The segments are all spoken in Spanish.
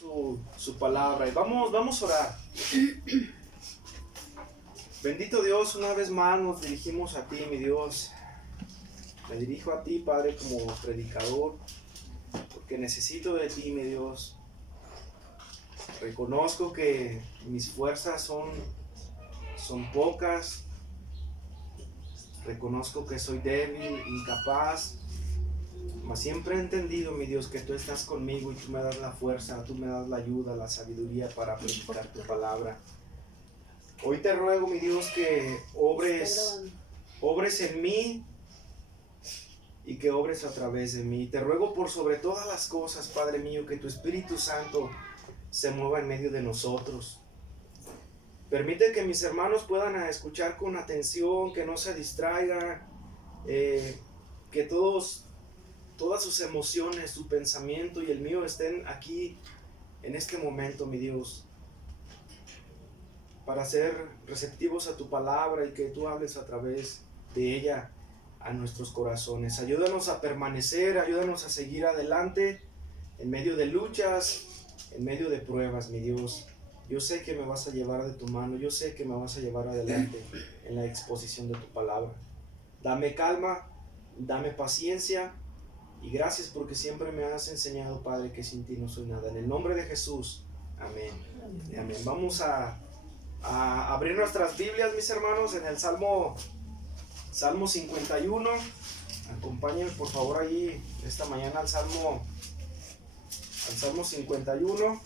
su palabra y vamos a orar. Bendito Dios, una vez más nos dirigimos a ti, mi Dios. Me dirijo a ti, Padre, como predicador, porque necesito de ti, mi Dios. Reconozco que mis fuerzas son pocas. Reconozco que soy débil, incapaz. Mas siempre he entendido, mi Dios, que tú estás conmigo y tú me das la fuerza, tú me das la ayuda, la sabiduría para predicar tu palabra. Hoy te ruego, mi Dios, que obres en mí y que obres a través de mí. Te ruego por sobre todas las cosas, Padre mío, que tu Espíritu Santo se mueva en medio de nosotros. Permite que mis hermanos puedan escuchar con atención, que no se distraigan, que todas sus emociones, su pensamiento y el mío estén aquí en este momento, mi Dios, para ser receptivos a tu palabra y que tú hables a través de ella a nuestros corazones. Ayúdanos a permanecer, ayúdanos a seguir adelante en medio de luchas, en medio de pruebas, mi Dios. Yo sé que me vas a llevar de tu mano, yo sé que me vas a llevar adelante en la exposición de tu palabra. Dame calma, dame paciencia y gracias porque siempre me has enseñado, Padre, que sin ti no soy nada. En el nombre de Jesús, amén. Amén. Vamos a abrir nuestras Biblias, mis hermanos, en el Salmo 51. Acompáñenme por favor ahí esta mañana al Salmo 51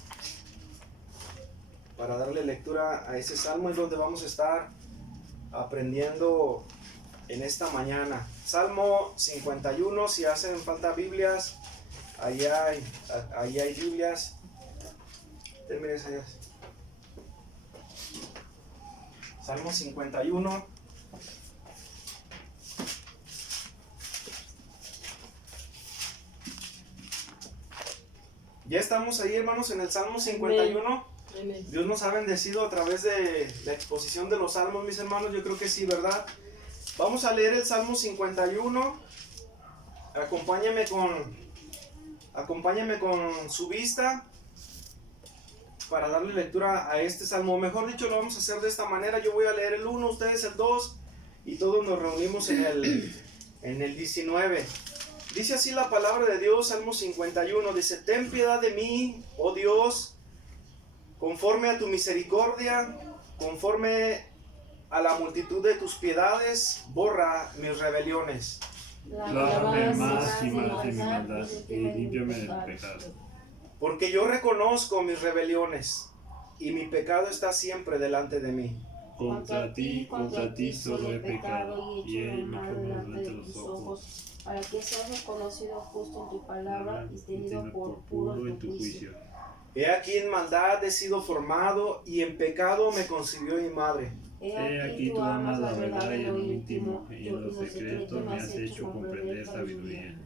para darle lectura a ese salmo. Es donde vamos a estar aprendiendo en esta mañana. Salmo 51, si hacen falta Biblias, ahí hay Biblias. Termines allá. Salmo 51. Ya estamos ahí, hermanos, en el Salmo 51. Amén. Dios nos ha bendecido a través de la exposición de los salmos, mis hermanos. Yo creo que sí, ¿verdad? Vamos a leer el Salmo 51. Acompáñame con su vista para darle lectura a este salmo. Mejor dicho, lo vamos a hacer de esta manera. Yo voy a leer el 1, ustedes el 2 y todos nos reunimos en el 19. Dice así la palabra de Dios, Salmo 51. Dice: ten piedad de mí, oh Dios, conforme a tu misericordia, conforme a la multitud de tus piedades, borra mis rebeliones. Lávame más y más de mi maldad y límpiame del pecado. Porque yo reconozco mis rebeliones y mi pecado está siempre delante de mí. Contra ti solo he pecado y he hecho mal ante los ojos, para que seas reconocido justo en tu palabra y tenido por puro en tu juicio. He aquí en maldad he sido formado y en pecado me concibió mi madre. He aquí tú amas la verdad en lo íntimo y en lo secreto me has hecho comprender sabiduría.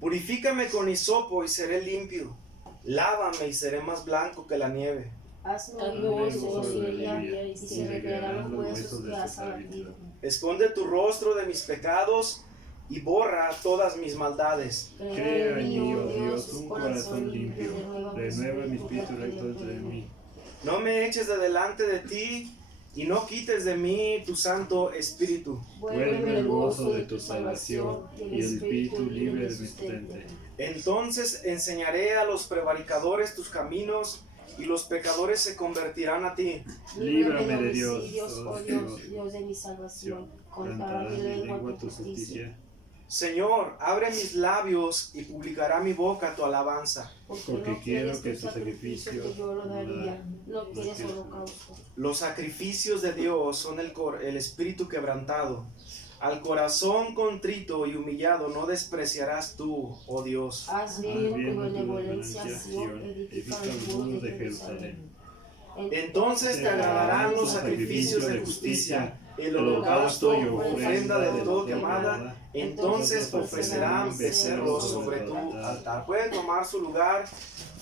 Purifícame con hisopo y seré limpio. Lávame y seré más blanco que la nieve. Hazme gozo de alegría y se revelarán los huesos que has abatido. Esconde tu rostro de mis pecados y borra todas mis maldades. Crea en mí, oh Dios, un corazón limpio. Renueva mi espíritu recto dentro de mí. No me eches de delante de ti y no quites de mí tu Santo Espíritu. Vuelve el gozo de tu salvación y el espíritu libre de mi sustente. Entonces enseñaré a los prevaricadores tus caminos y los pecadores se convertirán a ti. Líbrame de Dios, oh Dios de mi salvación. Contará mi lengua tu justicia. Señor, abre mis labios y publicará mi boca tu alabanza. Porque quiero que tu sacrificio no quieres holocausto. Los sacrificios de Dios son el espíritu quebrantado. Al corazón contrito y humillado no despreciarás tú, oh Dios. Haz bien tu benevolencia, Sion, edifica los muros de Jerusalén. Entonces te agradarán los sacrificios de justicia, el holocausto y ofrenda de todo quemada. Entonces ofrecerán becerros sobre tu altar. Pueden tomar su lugar,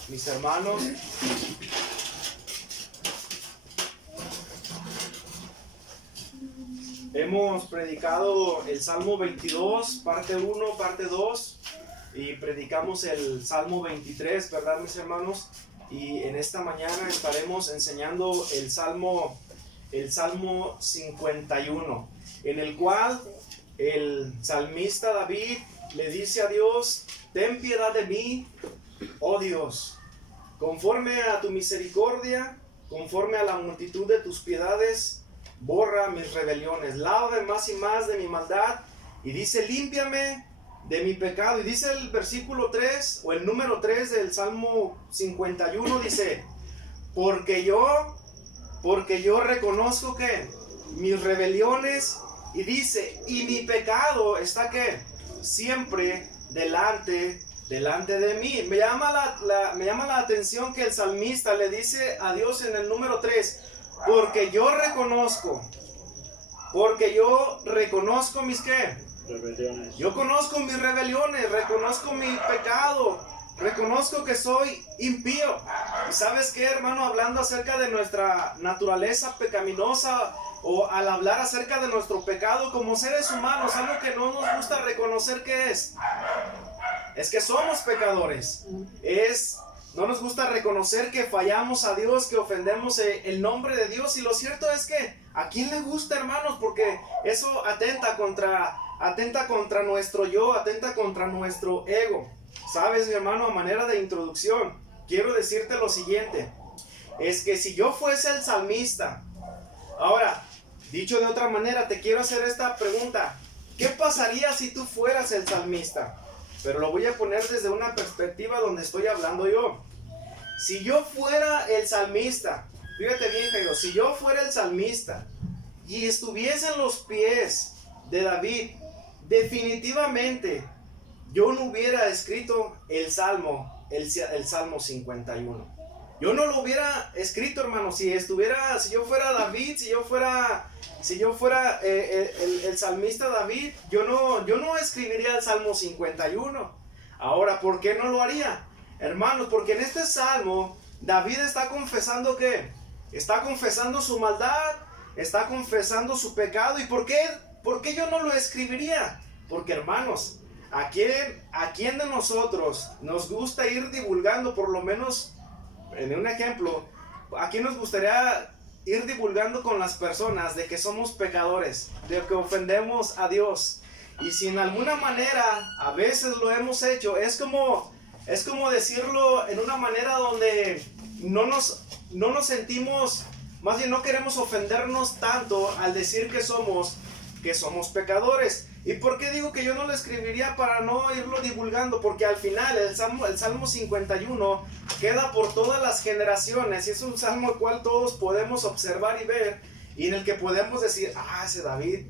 mis hermanos. Hemos predicado el Salmo 22, parte 1, parte 2, y predicamos el Salmo 23, ¿verdad, mis hermanos? y en esta mañana estaremos enseñando el Salmo 51, en el cual el salmista David le dice a Dios: ten piedad de mí, oh Dios, conforme a tu misericordia, conforme a la multitud de tus piedades, borra mis rebeliones, lávame más y más de mi maldad, y dice: límpiame de mi pecado. Y dice el versículo 3 o el número 3 del Salmo 51, dice: porque yo reconozco que mis rebeliones, y dice, y mi pecado está que siempre delante de mí. Me llama la atención que el salmista le dice a Dios en el número 3: porque yo reconozco mis ¿qué? Rebeliones. Yo conozco mis rebeliones, reconozco mi pecado, reconozco que soy impío. ¿Y sabes qué, hermano? Hablando acerca de nuestra naturaleza pecaminosa, o al hablar acerca de nuestro pecado como seres humanos, algo que no nos gusta reconocer que es que somos pecadores. No nos gusta reconocer que fallamos a Dios, que ofendemos el nombre de Dios. Y lo cierto es que ¿a quién le gusta, hermanos? Porque eso atenta contra nuestro yo, atenta contra nuestro ego. Sabes, mi hermano, a manera de introducción, quiero decirte lo siguiente: es que si yo fuese el salmista, ahora, dicho de otra manera, te quiero hacer esta pregunta: ¿qué pasaría si tú fueras el salmista? Pero lo voy a poner desde una perspectiva donde estoy hablando yo. Si yo fuera el salmista, fíjate bien, Jairo, si yo fuera el salmista y estuviese en los pies de David, definitivamente yo no hubiera escrito el Salmo 51. Yo no lo hubiera escrito, hermano. Si yo fuera David, si yo fuera el salmista David, yo no escribiría el Salmo 51. Ahora, ¿por qué no lo haría? Hermanos, porque en este salmo David está confesando ¿qué? Está confesando su maldad, está confesando su pecado. ¿Y por qué yo no lo escribiría? Porque, hermanos, ¿a quién de nosotros nos gusta ir divulgando, por lo menos en un ejemplo, a quién nos gustaría ir divulgando con las personas de que somos pecadores, de que ofendemos a Dios? Y si en alguna manera a veces lo hemos hecho, es como decirlo en una manera donde no nos sentimos, más bien no queremos ofendernos tanto al decir que somos pecadores. ¿Y por qué digo que yo no lo escribiría para no irlo divulgando? Porque al final el Salmo 51 queda por todas las generaciones, y es un salmo el cual todos podemos observar y ver, y en el que podemos decir: ese David,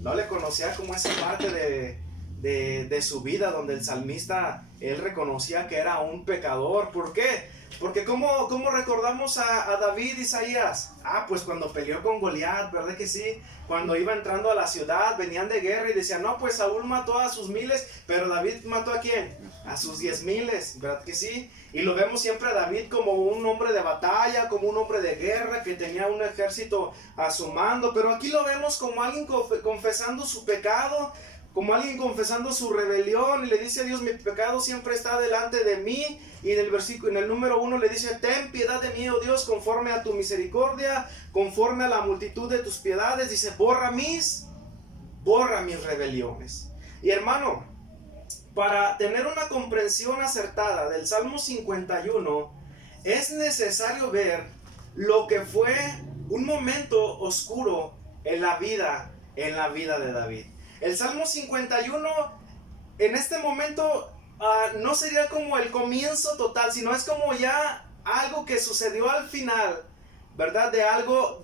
no le conocía como esa parte de su vida donde el salmista, él reconocía que era un pecador. ¿Por qué? Porque ¿cómo recordamos a David, Isaías? Pues cuando peleó con Goliat, ¿verdad que sí? Cuando iba entrando a la ciudad, venían de guerra y decían: no, pues Saúl mató a sus 1000, pero David mató ¿a quién? A sus 10,000, ¿verdad que sí? Y lo vemos siempre a David como un hombre de batalla, como un hombre de guerra que tenía un ejército a su mando. Pero aquí lo vemos como alguien confesando su pecado, como alguien confesando su rebelión, y le dice a Dios: mi pecado siempre está delante de mí. Y en el número 1 le dice: ten piedad de mí, oh Dios, conforme a tu misericordia, conforme a la multitud de tus piedades. Dice: borra mis rebeliones. Y hermano, para tener una comprensión acertada del Salmo 51, es necesario ver lo que fue un momento oscuro en la vida de David. El Salmo 51, en este momento, no sería como el comienzo total, sino es como ya algo que sucedió al final, ¿verdad? De algo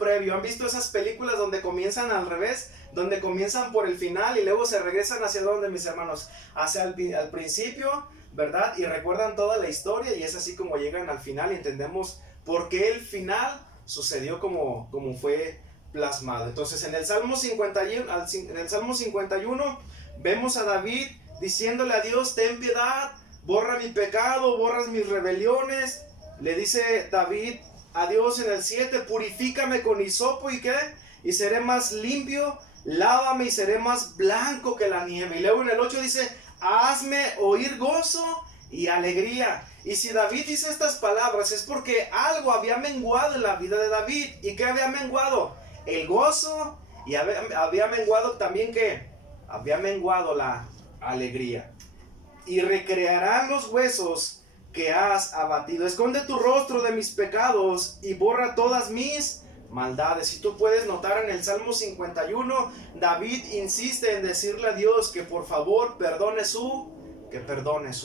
previo. ¿Han visto esas películas donde comienzan al revés? Donde comienzan por el final y luego se regresan hacia donde, mis hermanos, hacia al principio, ¿verdad? Y recuerdan toda la historia, y es así como llegan al final y entendemos por qué el final sucedió como fue plasmado. Entonces en el Salmo 51 vemos a David diciéndole a Dios: ten piedad, borra mi pecado, borras mis rebeliones. Le dice David a Dios en el 7: purifícame con hisopo, ¿y qué? Y seré más limpio, lávame y seré más blanco que la nieve. Y luego en el 8 dice: hazme oír gozo y alegría. Y si David dice estas palabras es porque algo había menguado en la vida de David. ¿Y qué había menguado? El gozo, y había menguado también ¿qué? Había menguado la alegría. Y recrearán los huesos que has abatido. Esconde tu rostro de mis pecados y borra todas mis maldades. Si tú puedes notar en el Salmo 51, David insiste en decirle a Dios que por favor perdone su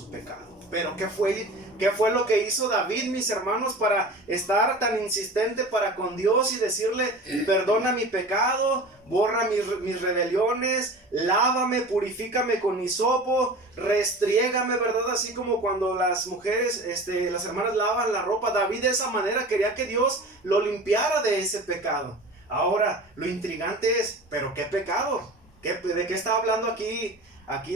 pecado. Pero ¿qué fue lo que hizo David, mis hermanos, para estar tan insistente para con Dios y decirle, perdona mi pecado, borra mis rebeliones, lávame, purifícame con hisopo, restriégame, ¿verdad? Así como cuando las mujeres, las hermanas lavan la ropa. David de esa manera quería que Dios lo limpiara de ese pecado. Ahora, lo intrigante es, ¿pero qué pecado? ¿De qué está hablando aquí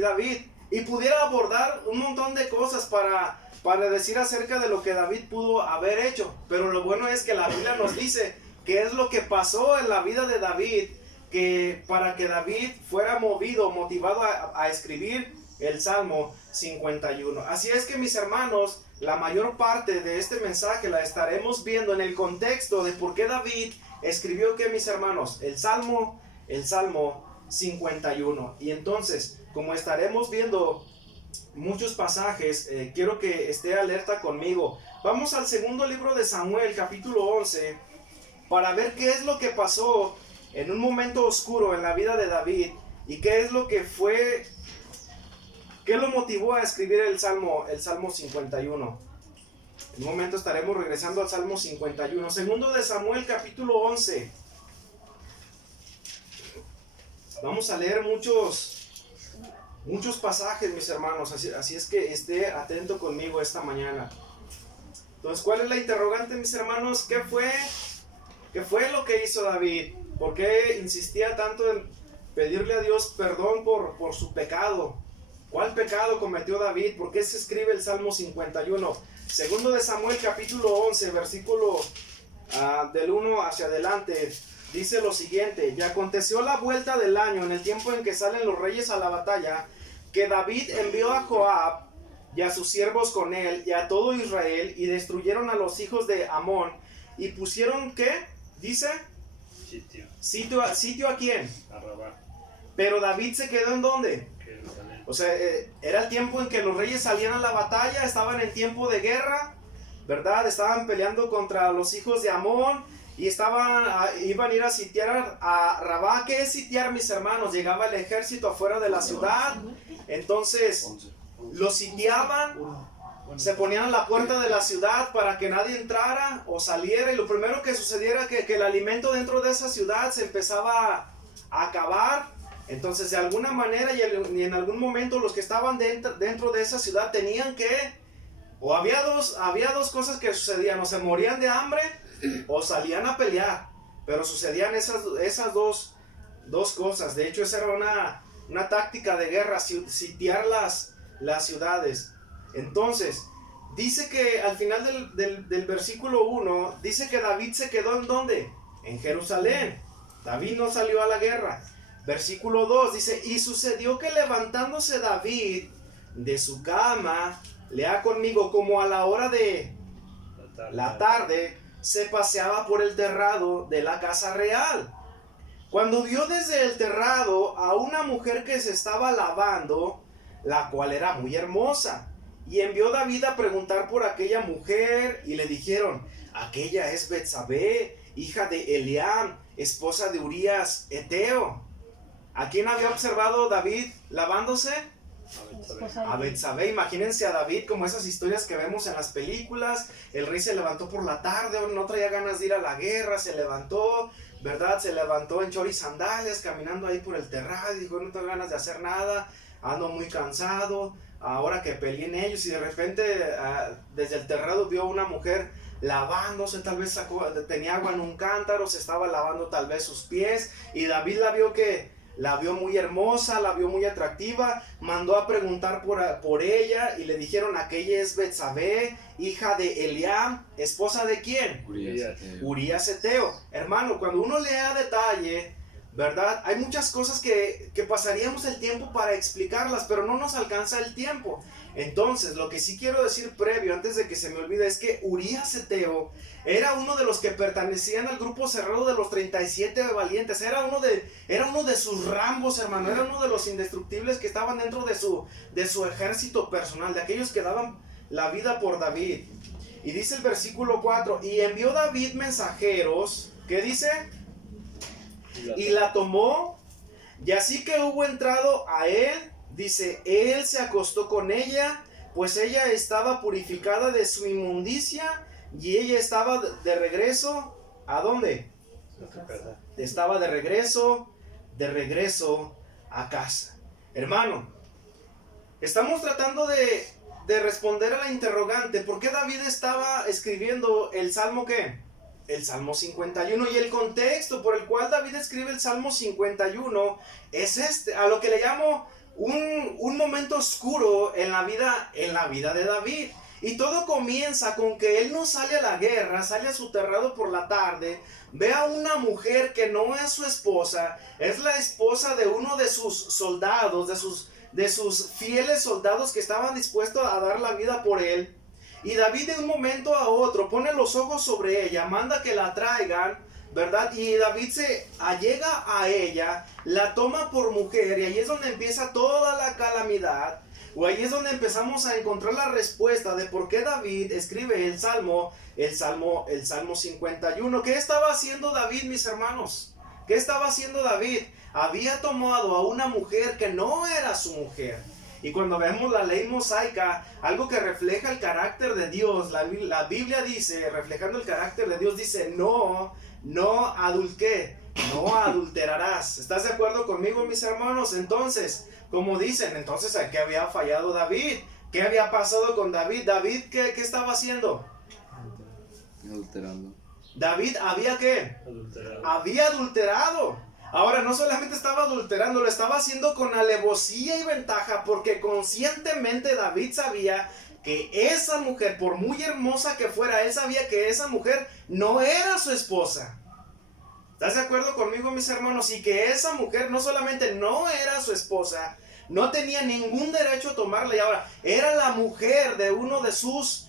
David? Y pudiera abordar un montón de cosas para decir acerca de lo que David pudo haber hecho. Pero lo bueno es que la Biblia nos dice qué es lo que pasó en la vida de David, que para que David fuera motivado a escribir el Salmo 51. Así es que, mis hermanos, la mayor parte de este mensaje la estaremos viendo en el contexto de por qué David escribió, ¿qué, mis hermanos? El Salmo 51. Y entonces, como estaremos viendo muchos pasajes, quiero que esté alerta conmigo. Vamos al segundo libro de Samuel, capítulo 11, para ver qué es lo que pasó en un momento oscuro en la vida de David y qué es lo que fue, qué lo motivó a escribir el Salmo 51. En un momento estaremos regresando al Salmo 51. Segundo de Samuel, capítulo 11. Vamos a leer muchos pasajes, mis hermanos, así es que esté atento conmigo esta mañana. Entonces, ¿cuál es la interrogante, mis hermanos? ¿Qué fue lo que hizo David? ¿Por qué insistía tanto en pedirle a Dios perdón por su pecado? ¿Cuál pecado cometió David? ¿Por qué se escribe el Salmo 51? Segundo de Samuel, capítulo 11, versículo del 1 hacia adelante. Dice lo siguiente: y aconteció la vuelta del año, en el tiempo en que salen los reyes a la batalla, que David envió a Joab y a sus siervos con él y a todo Israel, y destruyeron a los hijos de Amón, y pusieron, ¿qué? Dice, sitio a quién, a Rabá. Pero David se quedó ¿en dónde? Jerusalén. O sea, era el tiempo en que los reyes salían a la batalla, estaban en tiempo de guerra, ¿verdad? Estaban peleando contra los hijos de Amón. Y iban a ir a sitiar a Rabá. ¿Qué es sitiar, mis hermanos? Llegaba el ejército afuera de la ciudad. Entonces, los sitiaban, se ponían a la puerta de la ciudad para que nadie entrara o saliera. Y lo primero que sucediera era que el alimento dentro de esa ciudad se empezaba a acabar. Entonces, de alguna manera y en algún momento, los que estaban dentro de esa ciudad tenían que... O había dos cosas que sucedían: o se morían de hambre o salían a pelear. Pero sucedían esas dos cosas. De hecho, esa era una táctica de guerra, sitiar las ciudades. Entonces, dice que al final del versículo 1, dice que David se quedó ¿en dónde? En Jerusalén. David no salió a la guerra. Versículo 2 dice: y sucedió que levantándose David de su cama, lea conmigo, como a la hora de la tarde, se paseaba por el terrado de la casa real. Cuando vio desde el terrado a una mujer que se estaba lavando, la cual era muy hermosa, y envió David a preguntar por aquella mujer, y le dijeron: aquella es Betsabé, hija de Eliam, esposa de Urías Eteo. ¿A quién había observado David lavándose? A Betsabé. Imagínense a David como esas historias que vemos en las películas. El rey se levantó por la tarde, no traía ganas de ir a la guerra, se levantó, ¿verdad? Se levantó en chor y sandalias, caminando ahí por el terrado, y dijo: no tengo ganas de hacer nada, ando muy cansado, ahora que peleen ellos. Y de repente desde el terrado vio a una mujer lavándose, tal vez tenía agua en un cántaro, se estaba lavando tal vez sus pies, y David la vio muy hermosa, la vio muy atractiva, mandó a preguntar por ella, y le dijeron: aquella es Betsabé, hija de Eliam, esposa de ¿quién? Urías. Urías Eteo. Hermano, cuando uno lee a detalle ¿verdad? Hay muchas cosas que pasaríamos el tiempo para explicarlas, pero no nos alcanza el tiempo. Entonces, lo que sí quiero decir previo, antes de que se me olvide, es que Urías Eteo era uno de los que pertenecían al grupo cerrado de los 37 valientes. Era uno de sus Rambos, hermano. Era uno de los indestructibles que estaban dentro de su ejército personal, de aquellos que daban la vida por David. Y dice el versículo 4, y envió David mensajeros, ¿qué dice? Y la tomó, y así que hubo entrado a él, dice, él se acostó con ella, pues ella estaba purificada de su inmundicia, y ella estaba de regreso, ¿a dónde? Estaba de regreso a casa. Hermano, estamos tratando de responder a la interrogante, ¿por qué David estaba escribiendo el Salmo qué? El Salmo 51, y el contexto por el cual David escribe el Salmo 51 es a lo que le llamo un momento oscuro en la vida de David. Y todo comienza con que él no sale a la guerra, sale a su terrado por la tarde, ve a una mujer que no es su esposa, es la esposa de uno de sus soldados, de sus fieles soldados que estaban dispuestos a dar la vida por él. Y David de un momento a otro pone los ojos sobre ella, manda que la traigan, ¿verdad? Y David se allega a ella, la toma por mujer, y ahí es donde empieza toda la calamidad, o ahí es donde empezamos a encontrar la respuesta de por qué David escribe el Salmo 51. ¿Qué estaba haciendo David, mis hermanos? ¿Qué estaba haciendo David? Había tomado a una mujer que no era su mujer. Y cuando vemos la ley mosaica, algo que refleja el carácter de Dios, la Biblia dice, reflejando el carácter de Dios, dice, no adulterarás. ¿Estás de acuerdo conmigo, mis hermanos? Entonces, como dicen, entonces, ¿a qué había fallado David? ¿Qué había pasado con David? ¿David qué estaba haciendo? Adulterando. David había ¿qué? Adulterado. Había adulterado. Ahora, no solamente estaba adulterando, lo estaba haciendo con alevosía y ventaja, porque conscientemente David sabía que esa mujer, por muy hermosa que fuera, él sabía que esa mujer no era su esposa. ¿Estás de acuerdo conmigo, mis hermanos? Y que esa mujer no solamente no era su esposa, no tenía ningún derecho a tomarla, y ahora era la mujer de uno de sus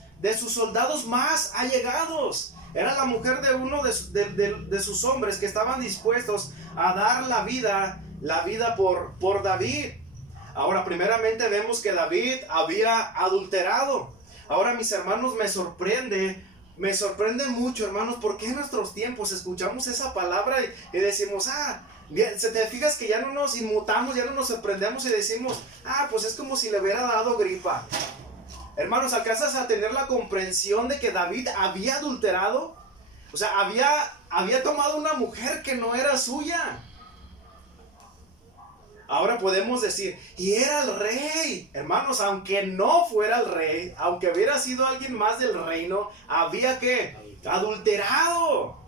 soldados más allegados. Era la mujer de uno de sus hombres que estaban dispuestos a dar la vida por David. Ahora, primeramente vemos que David había adulterado. Ahora, mis hermanos, me sorprende mucho, hermanos, porque en nuestros tiempos escuchamos esa palabra y decimos, se te fijas que ya no nos inmutamos, ya no nos sorprendemos y decimos, pues es como si le hubiera dado gripa. Hermanos, ¿alcanzas a tener la comprensión de que David había adulterado? O sea, había tomado una mujer que no era suya. Ahora podemos decir, y era el rey. Hermanos, aunque no fuera el rey, aunque hubiera sido alguien más del reino, había que adulterado.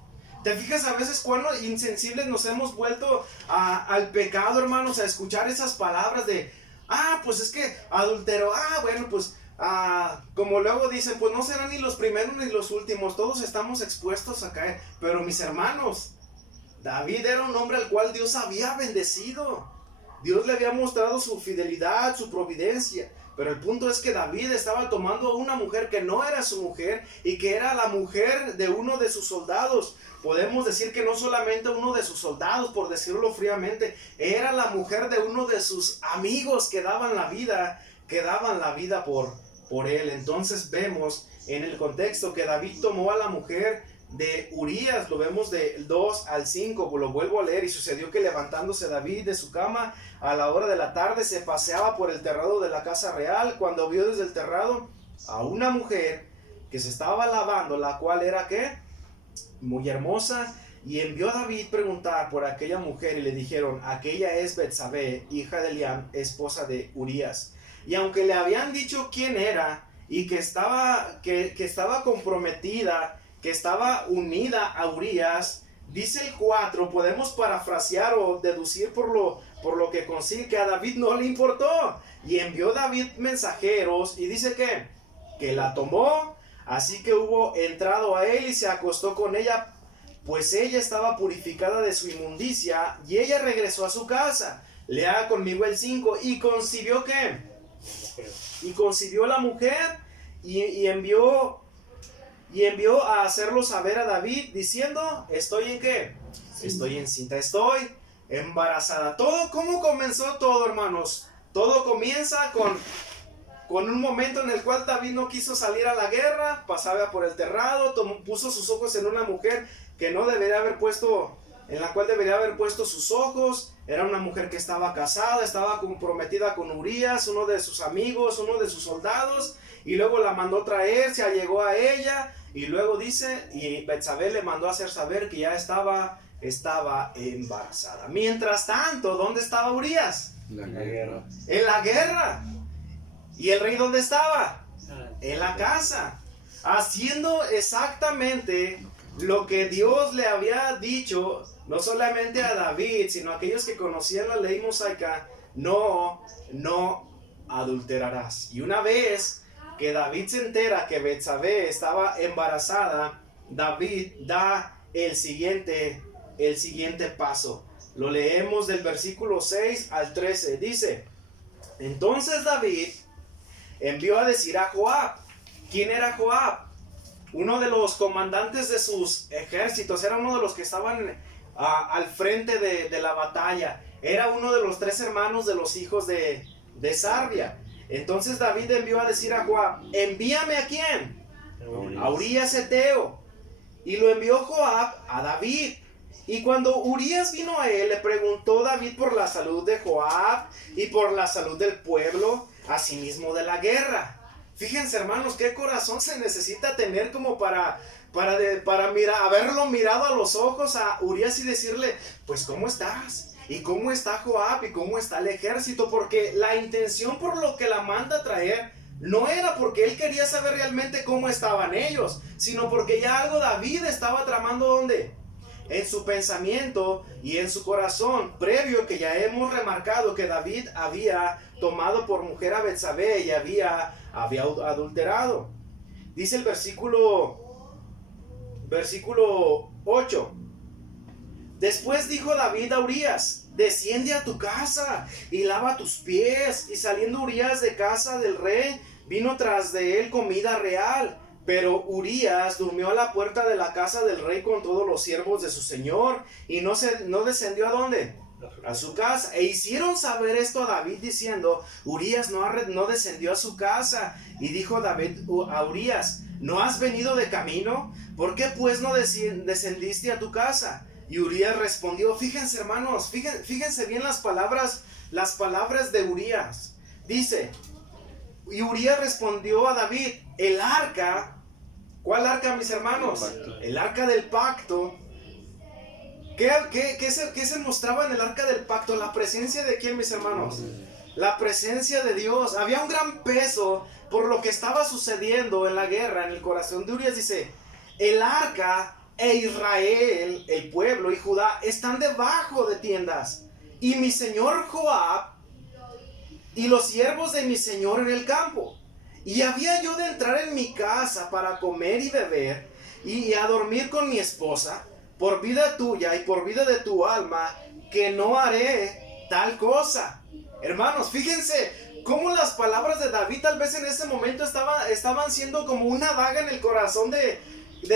¿Te fijas a veces cuán insensibles nos hemos vuelto al pecado, hermanos? A escuchar esas palabras de, pues es que adulteró, bueno, pues como luego dicen, pues no serán ni los primeros ni los últimos, todos estamos expuestos a caer. Pero mis hermanos, David era un hombre al cual Dios había bendecido. Dios le había mostrado su fidelidad, su providencia. Pero el punto es que David estaba tomando a una mujer que no era su mujer y que era la mujer de uno de sus soldados. Podemos decir que no solamente uno de sus soldados, por decirlo fríamente, era la mujer de uno de sus amigos que daban la vida por él. Entonces vemos en el contexto que David tomó a la mujer de Urías, lo vemos del 2 al 5, lo vuelvo a leer. Y sucedió que levantándose David de su cama a la hora de la tarde, se paseaba por el terrado de la casa real, cuando vio desde el terrado a una mujer que se estaba lavando, la cual era ¿qué? Muy hermosa, y envió a David preguntar por aquella mujer, y le dijeron, aquella es Betsabé, hija de Eliam, esposa de Urías. Y aunque le habían dicho quién era, y que estaba comprometida, que estaba unida a Urías, dice el 4, podemos parafrasear o deducir por lo que consigue que a David no le importó. Y envió David mensajeros, y dice que la tomó, así que hubo entrado a él y se acostó con ella, pues ella estaba purificada de su inmundicia, y ella regresó a su casa. Lea conmigo el 5. ¿Y concibió qué? Y concibió la mujer, y envió a hacerlo saber a David, diciendo, ¿estoy en qué? Sí. Estoy encinta, estoy embarazada. ¿Cómo comenzó todo, hermanos? Todo comienza con un momento en el cual David no quiso salir a la guerra, pasaba por el terrado, puso sus ojos en una mujer que no debería haber puesto, en la cual debería haber puesto sus ojos. Era una mujer que estaba casada, estaba comprometida con Urías, uno de sus amigos, uno de sus soldados, y luego la mandó traer, se allegó a ella, y luego dice, y Betsabé le mandó a hacer saber que ya estaba embarazada. Mientras tanto, ¿dónde estaba Urías? En la guerra. En la guerra. ¿Y el rey dónde estaba? En la casa, haciendo exactamente lo que Dios le había dicho, no solamente a David, sino a aquellos que conocían la ley mosaica: no adulterarás. Y una vez que David se entera que Betsabé estaba embarazada, David da el siguiente paso. Lo leemos del versículo 6 al 13. Dice: entonces David envió a decir a Joab. ¿Quién era Joab? Uno de los comandantes de sus ejércitos, era uno de los que estaban al frente de la batalla. Era uno de los 3 hermanos de los hijos de Sarbia. Entonces David envió a decir a Joab: envíame ¿a quién? A Urías Eteo. Y lo envió Joab a David. Y cuando Urías vino a él, le preguntó David por la salud de Joab y por la salud del pueblo, asimismo de la guerra. Fíjense, hermanos, qué corazón se necesita tener como para haberlo mirado a los ojos a Urías y decirle: pues ¿cómo estás? ¿Y cómo está Joab? ¿Y cómo está el ejército? Porque la intención por lo que la manda a traer no era porque él quería saber realmente cómo estaban ellos, sino porque ya algo David estaba tramando. ¿Dónde? En su pensamiento y en su corazón, previo, que ya hemos remarcado que David había tomado por mujer a Betsabé y había adulterado. Dice el versículo 8. Después dijo David a Urías: desciende a tu casa y lava tus pies. Y saliendo Urías de casa del rey, vino tras de él comida real. Pero Urías durmió a la puerta de la casa del rey con todos los siervos de su señor, y no descendió ¿a dónde? A su casa. E hicieron saber esto a David diciendo: Urías no descendió a su casa. Y dijo David a Urías: ¿no has venido de camino? ¿Por qué pues no descendiste a tu casa? Y Urías respondió. Fíjense, hermanos, fíjense bien las palabras de Urías. Dice: y Urías respondió a David: el arca. ¿Cuál arca, mis hermanos? El arca del pacto. ¿Qué se mostraba en el arca del pacto? ¿La presencia de quién, mis hermanos? La presencia de Dios. Había un gran peso por lo que estaba sucediendo en la guerra en el corazón de Urías. Dice: el arca e Israel, el pueblo, y Judá están debajo de tiendas, y mi señor Joab y los siervos de mi señor en el campo. Y había yo de entrar en mi casa para comer y beber y a dormir con mi esposa. Por vida tuya y por vida de tu alma, que no haré tal cosa. Hermanos, fíjense cómo las palabras de David tal vez en ese momento estaban siendo como una daga en el corazón de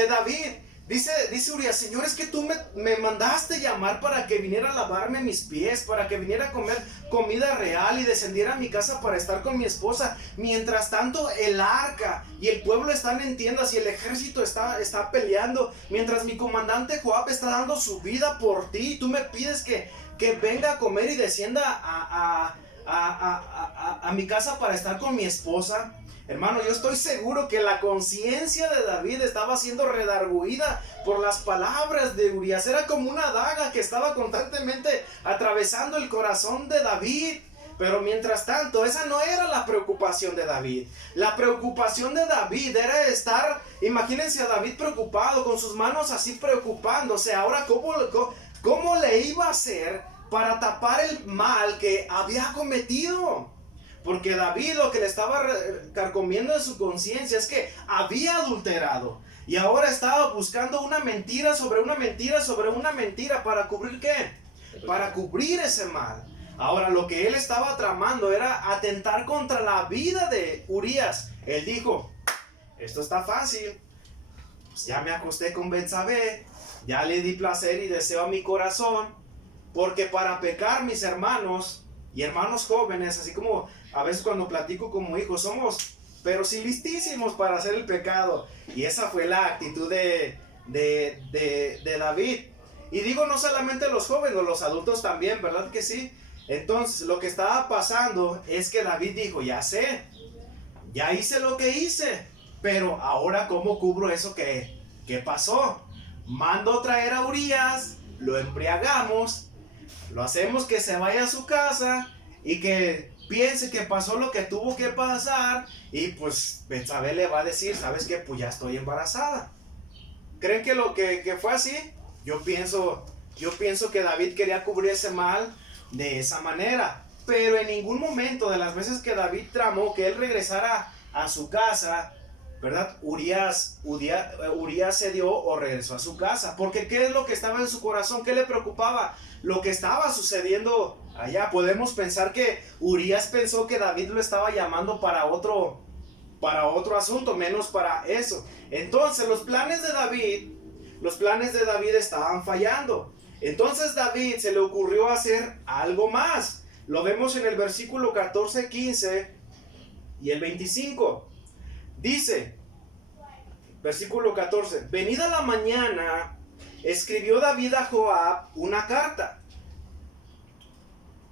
David. Dice Urías: Señor, es que tú me mandaste llamar para que viniera a lavarme mis pies, para que viniera a comer comida real y descendiera a mi casa para estar con mi esposa. Mientras tanto, el arca y el pueblo están en tiendas y el ejército está peleando. Mientras mi comandante Joab está dando su vida por ti, y tú me pides que venga a comer y descienda a mi casa para estar con mi esposa. Hermano, yo estoy seguro que la conciencia de David estaba siendo redarguida por las palabras de Urías. Era como una daga que estaba constantemente atravesando el corazón de David. Pero mientras tanto, esa no era la preocupación de David. La preocupación de David era estar, imagínense a David preocupado, con sus manos así preocupándose. Ahora, ¿cómo le iba a hacer para tapar el mal que había cometido? Porque David lo que le estaba carcomiendo en su conciencia es que había adulterado. Y ahora estaba buscando una mentira sobre una mentira sobre una mentira. ¿Para cubrir qué? Para cubrir ese mal. Ahora lo que él estaba tramando era atentar contra la vida de Urías. Él dijo, esto está fácil. Pues ya me acosté con Betsabé. Ya le di placer y deseo a mi corazón. Porque para pecar, mis hermanos y hermanos jóvenes, así como a veces cuando platico como hijos, somos, pero sí listísimos para hacer el pecado. Y esa fue la actitud de David. Y digo, no solamente los jóvenes, los adultos también, ¿verdad que sí? Entonces, lo que estaba pasando es que David dijo, ya sé, ya hice lo que hice, pero ahora ¿cómo cubro eso que pasó? Mando traer a Urías, lo embriagamos, lo hacemos que se vaya a su casa y que piense que pasó lo que tuvo que pasar, y pues Betsabé le va a decir, ¿sabes qué? Pues ya estoy embarazada. ¿Creen que lo que fue así? Yo pienso que David quería cubrir ese mal de esa manera, pero en ningún momento de las veces que David tramó que él regresara a su casa, ¿verdad? Urías se dio o regresó a su casa, porque ¿qué es lo que estaba en su corazón? ¿Qué le preocupaba? Lo que estaba sucediendo allá. Podemos pensar que Urías pensó que David lo estaba llamando para otro asunto, menos para eso. Entonces los planes de David estaban fallando. Entonces David se le ocurrió hacer algo más. Lo vemos en el versículo 14, 15 y el 25. Dice, versículo 14, venida la mañana, escribió David a Joab una carta.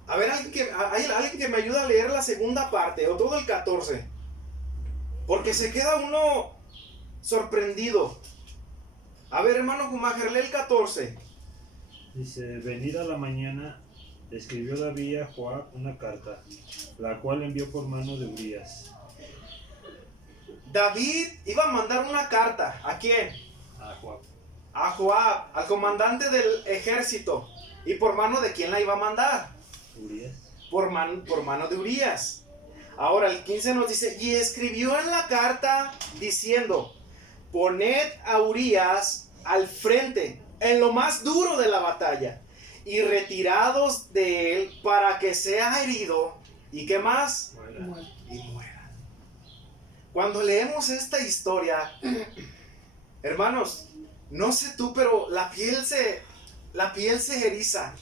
A ver, ¿hay alguien que me ayuda a leer la segunda parte o todo el 14? Porque se queda uno sorprendido. A ver, hermano Gumajer, lee el 14. Dice, venida la mañana, escribió David a Joab una carta, la cual envió por mano de Urías. David iba a mandar una carta. ¿A quién? A Joab. A Joab, al comandante del ejército. ¿Y por mano de quién la iba a mandar? Urías. Por mano de Urías. Ahora el 15 nos dice, y escribió en la carta diciendo, poned a Urías al frente, en lo más duro de la batalla, y retirados de él para que sea herido. ¿Y qué más? Muera. Y muera. Cuando leemos esta historia, hermanos, no sé tú, pero la piel se eriza.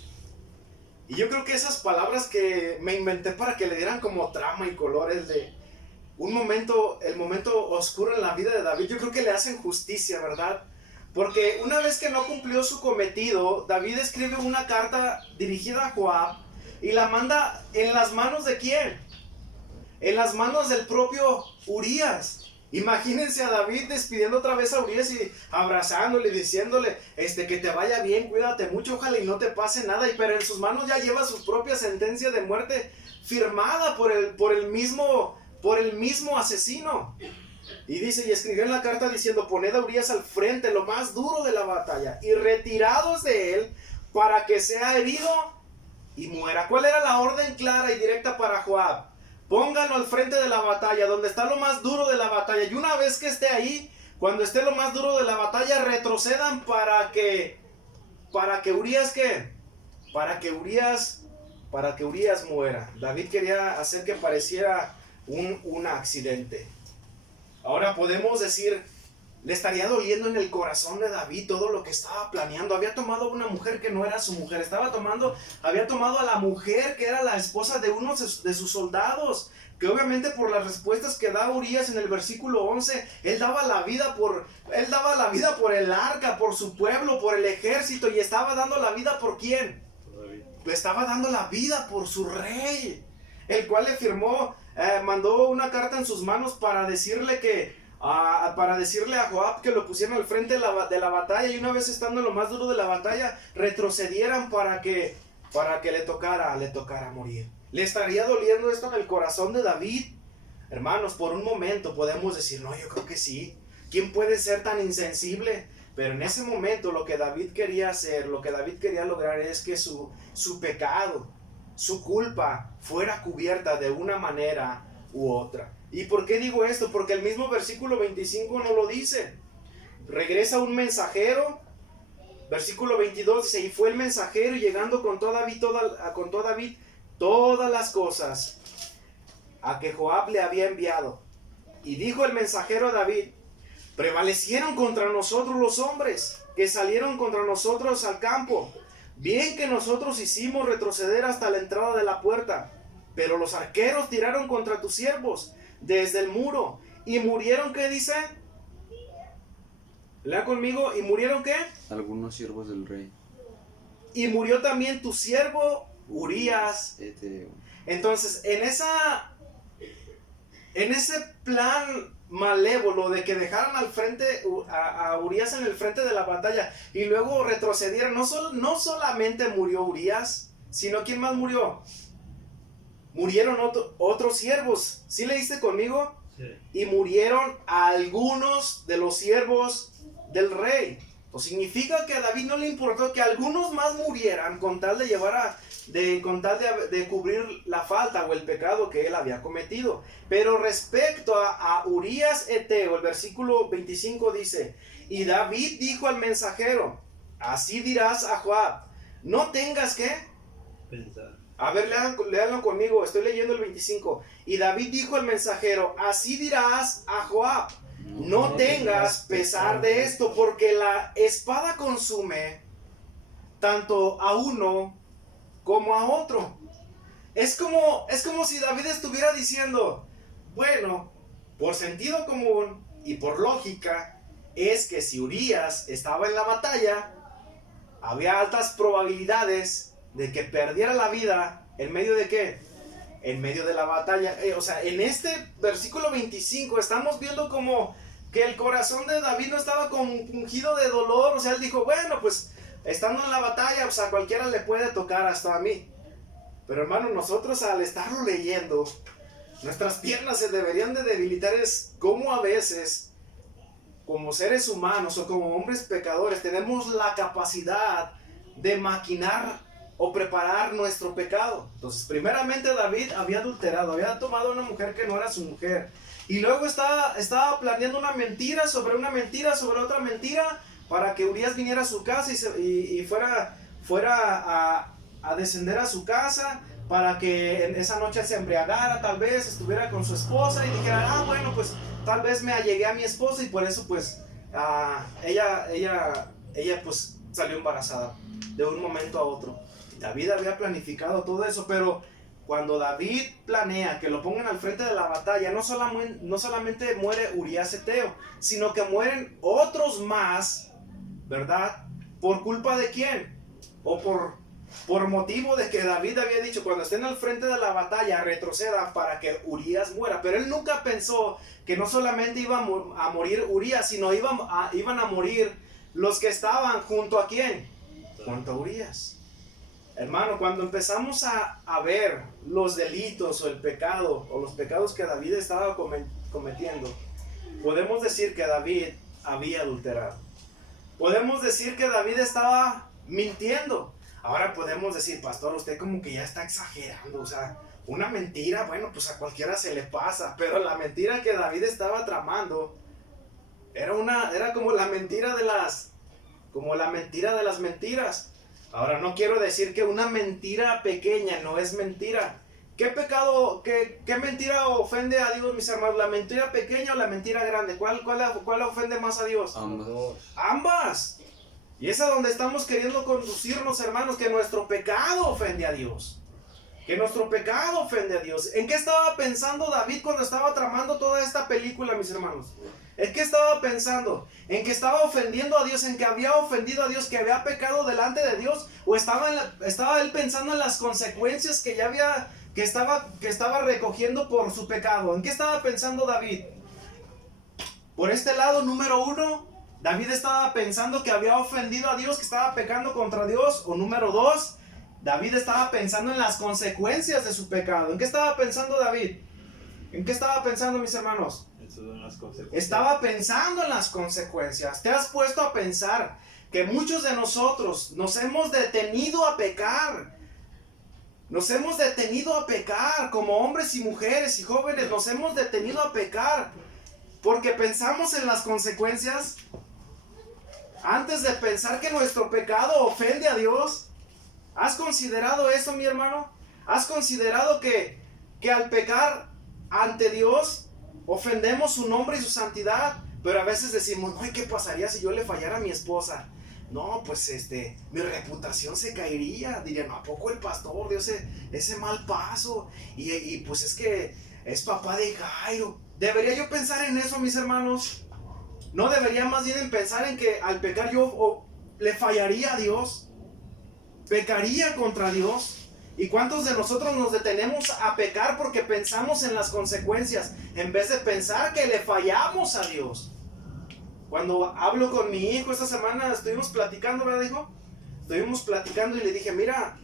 Y yo creo que esas palabras que me inventé para que le dieran como trama y colores de el momento oscuro en la vida de David, yo creo que le hacen justicia, ¿verdad? Porque una vez que no cumplió su cometido, David escribe una carta dirigida a Joab y la manda en las manos ¿de quién? En las manos del propio Urías. Imagínense a David despidiendo otra vez a Urías y abrazándole, diciéndole, que te vaya bien, cuídate mucho, ojalá y no te pase nada. Pero en sus manos ya lleva su propia sentencia de muerte firmada por el mismo asesino. Y dice, y escribió en la carta diciendo, poned a Urías al frente, lo más duro de la batalla, y retirados de él para que sea herido y muera. ¿Cuál era la orden clara y directa para Joab? Pónganlo al frente de la batalla, donde está lo más duro de la batalla. Y una vez que esté ahí, cuando esté lo más duro de la batalla, retrocedan para que Urías, ¿qué? Para que Urías muera. David quería hacer que pareciera un accidente. Ahora podemos decir, le estaría doliendo en el corazón de David todo lo que estaba planeando. Había tomado a una mujer que no era su mujer. Había tomado a la mujer que era la esposa de uno de sus soldados. Que obviamente por las respuestas que da Urías en el versículo 11, él daba la vida por el arca, por su pueblo, por el ejército. Y estaba dando la vida ¿por quién? Le estaba dando la vida por su rey, el cual le firmó, mandó una carta en sus manos para decirle a Joab que lo pusieran al frente de la batalla, y una vez estando en lo más duro de la batalla, retrocedieran para que le tocara morir. ¿Le estaría doliendo esto en el corazón de David? Hermanos, por un momento podemos decir, no, yo creo que sí. ¿Quién puede ser tan insensible? Pero en ese momento lo que David quería hacer, lo que David quería lograr es que su pecado, su culpa fuera cubierta de una manera u otra. ¿Y por qué digo esto? Porque el mismo versículo 25 no lo dice. Regresa un mensajero, versículo 22 dice, y fue el mensajero llegando contó a David todas las cosas a que Joab le había enviado. Y dijo el mensajero a David, prevalecieron contra nosotros los hombres que salieron contra nosotros al campo. Bien que nosotros hicimos retroceder hasta la entrada de la puerta, pero los arqueros tiraron contra tus siervos desde el muro y murieron, ¿qué dice? Lea conmigo, ¿y murieron qué? Algunos siervos del rey. Y murió también tu siervo Urías. Entonces, en ese plan malévolo de que dejaran al frente a Urías en el frente de la batalla y luego retrocedieran, no solamente murió Urías, sino ¿quién más murió? Murieron otros siervos. ¿Sí leíste conmigo? Sí. Y murieron algunos de los siervos del rey. O significa que a David no le importó que algunos más murieran con tal de de cubrir la falta o el pecado que él había cometido. Pero respecto a Urías Eteo, el versículo 25 dice, y David dijo al mensajero, así dirás a Joab, no tengas que Pensar. A ver, léanlo conmigo, estoy leyendo el 25. Y David dijo al mensajero, así dirás a Joab, no tengas pesar de esto, porque la espada consume tanto a uno como a otro. Es como si David estuviera diciendo, bueno, por sentido común y por lógica, es que si Urías estaba en la batalla, había altas probabilidades de que perdiera la vida. ¿En medio de qué? En medio de la batalla. O sea, en este versículo 25 estamos viendo como que el corazón de David no estaba compungido de dolor. O sea, él dijo, bueno, pues estando en la batalla, pues a cualquiera le puede tocar, hasta a mí. Pero hermano, nosotros al estarlo leyendo, nuestras piernas se deberían de debilitar. Es como a veces, como seres humanos o como hombres pecadores, tenemos la capacidad de maquinar o preparar nuestro pecado. Entonces, primeramente David había adulterado, había tomado a una mujer que no era su mujer, y luego estaba planeando una mentira sobre otra mentira para que Urías viniera a su casa y fuera a descender a su casa, para que en esa noche se embriagara, tal vez estuviera con su esposa y dijera, bueno, pues tal vez me allegué a mi esposa y por eso pues ella pues salió embarazada de un momento a otro. David había planificado todo eso, pero cuando David planea que lo pongan al frente de la batalla, no solamente muere Urías Eteo, sino que mueren otros más, ¿verdad? ¿Por culpa de quién? O por motivo de que David había dicho, cuando estén al frente de la batalla, retroceda para que Urías muera. Pero él nunca pensó que no solamente iba a morir Urías, sino iban a morir los que estaban junto a quién, junto a Urías. Hermano, cuando empezamos a ver los delitos o el pecado o los pecados que David estaba cometiendo, podemos decir que David había adulterado. Podemos decir que David estaba mintiendo. Ahora podemos decir, pastor, usted como que ya está exagerando. O sea, una mentira, bueno, pues a cualquiera se le pasa. Pero la mentira que David estaba tramando era como la mentira de las mentiras. Ahora, no quiero decir que una mentira pequeña no es mentira. ¿Qué pecado, qué mentira ofende a Dios, mis hermanos? ¿La mentira pequeña o la mentira grande? ¿Cuál ofende más a Dios? Ambas. Y es a donde estamos queriendo conducirnos, hermanos, que nuestro pecado ofende a Dios. Que nuestro pecado ofende a Dios. ¿En qué estaba pensando David cuando estaba tramando toda esta película, mis hermanos? ¿En qué estaba pensando? ¿En que estaba ofendiendo a Dios? ¿En que había ofendido a Dios? ¿Que había pecado delante de Dios? ¿O estaba él pensando en las consecuencias que estaba recogiendo por su pecado? ¿En qué estaba pensando David? Por este lado, número uno, David estaba pensando que había ofendido a Dios, que estaba pecando contra Dios. O número dos, David estaba pensando en las consecuencias de su pecado. ¿En qué estaba pensando David? ¿En qué estaba pensando, mis hermanos? Estaba pensando en las consecuencias. ¿Te has puesto a pensar que muchos de nosotros nos hemos detenido a pecar? Nos hemos detenido a pecar, como hombres y mujeres y jóvenes, nos hemos detenido a pecar, porque pensamos en las consecuencias, antes de pensar que nuestro pecado ofende a Dios. ¿Has considerado eso, mi hermano? ¿Has considerado que al pecar ante Dios ofendemos su nombre y su santidad? Pero a veces decimos, no, ¿y qué pasaría si yo le fallara a mi esposa? No, pues mi reputación se caería. Dirían, ¿a poco el pastor dio ese mal paso? Y pues es que es papá de Jairo. ¿Debería yo pensar en eso, mis hermanos? ¿No debería más bien en pensar en que al pecar yo le fallaría a Dios? ¿Pecaría contra Dios? ¿Y cuántos de nosotros nos detenemos a pecar porque pensamos en las consecuencias en vez de pensar que le fallamos a Dios? Cuando hablo con mi hijo esta semana, estuvimos platicando, ¿verdad, hijo? Estuvimos platicando y le dije, mira,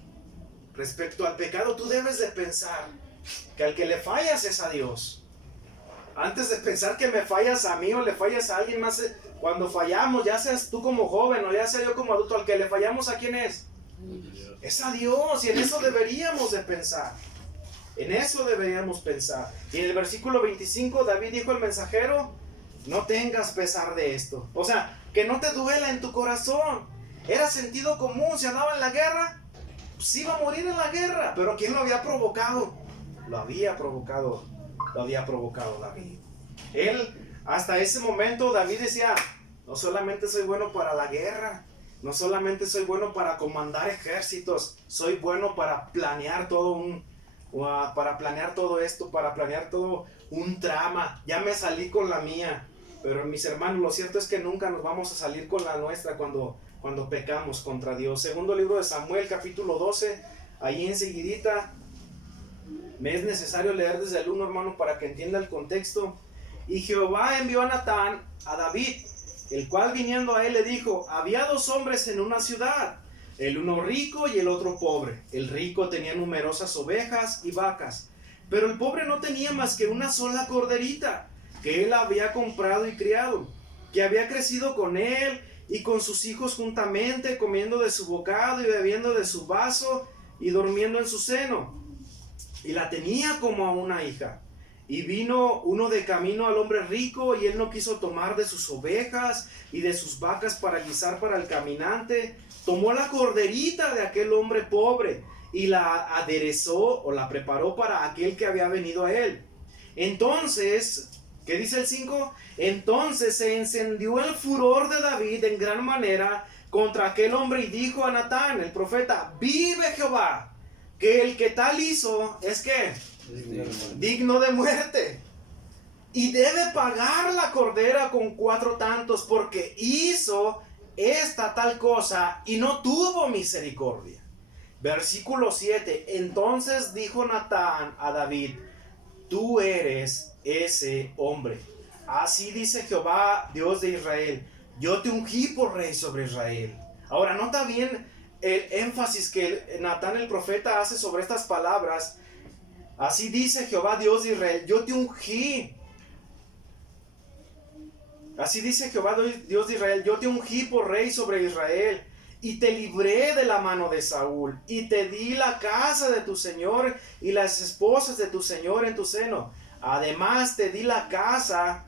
respecto al pecado, tú debes de pensar que al que le fallas es a Dios. Antes de pensar que me fallas a mí o le fallas a alguien más, cuando fallamos, ya seas tú como joven o ya sea yo como adulto, al que le fallamos, ¿a quién es? Es a Dios, y en eso deberíamos de pensar. En eso deberíamos pensar. Y en el versículo 25, David dijo al mensajero, no tengas pesar de esto. O sea, que no te duela en tu corazón. Era sentido común. Si andaba en la guerra, pues iba a morir en la guerra. Pero ¿quién lo había provocado? Lo había provocado David. Él, hasta ese momento, David decía, no solamente soy bueno para la guerra, no solamente soy bueno para comandar ejércitos, soy bueno para planear todo esto, para planear todo un trama. Ya me salí con la mía. Pero mis hermanos, lo cierto es que nunca nos vamos a salir con la nuestra cuando pecamos contra Dios. Segundo libro de Samuel, capítulo 12, ahí enseguidita. Me es necesario leer desde el 1, hermano, para que entienda el contexto. Y Jehová envió a Natán a David, el cual viniendo a él le dijo, había 2 hombres en una ciudad, el uno rico y el otro pobre. El rico tenía numerosas ovejas y vacas, pero el pobre no tenía más que una sola corderita, que él había comprado y criado, que había crecido con él y con sus hijos juntamente, comiendo de su bocado y bebiendo de su vaso y durmiendo en su seno. Y la tenía como a una hija. Y vino uno de camino al hombre rico, y él no quiso tomar de sus ovejas y de sus vacas para guisar para el caminante. Tomó la corderita de aquel hombre pobre y la aderezó o la preparó para aquel que había venido a él. Entonces, ¿qué dice el 5? Entonces se encendió el furor de David en gran manera contra aquel hombre y dijo a Natán, el profeta, vive Jehová, que el que tal hizo es que digno de muerte, y debe pagar la cordera con 4 tantos, porque hizo esta tal cosa y no tuvo misericordia. Versículo 7. Entonces dijo Natán a David, tú eres ese hombre. Así dice Jehová, Dios de Israel, yo te ungí por rey sobre Israel. Ahora nota bien el énfasis que Natán el profeta hace sobre estas palabras. Así dice Jehová, Dios de Israel, yo te ungí. Así dice Jehová, Dios de Israel, yo te ungí por rey sobre Israel, y te libré de la mano de Saúl, y te di la casa de tu señor y las esposas de tu señor en tu seno. Además te di la casa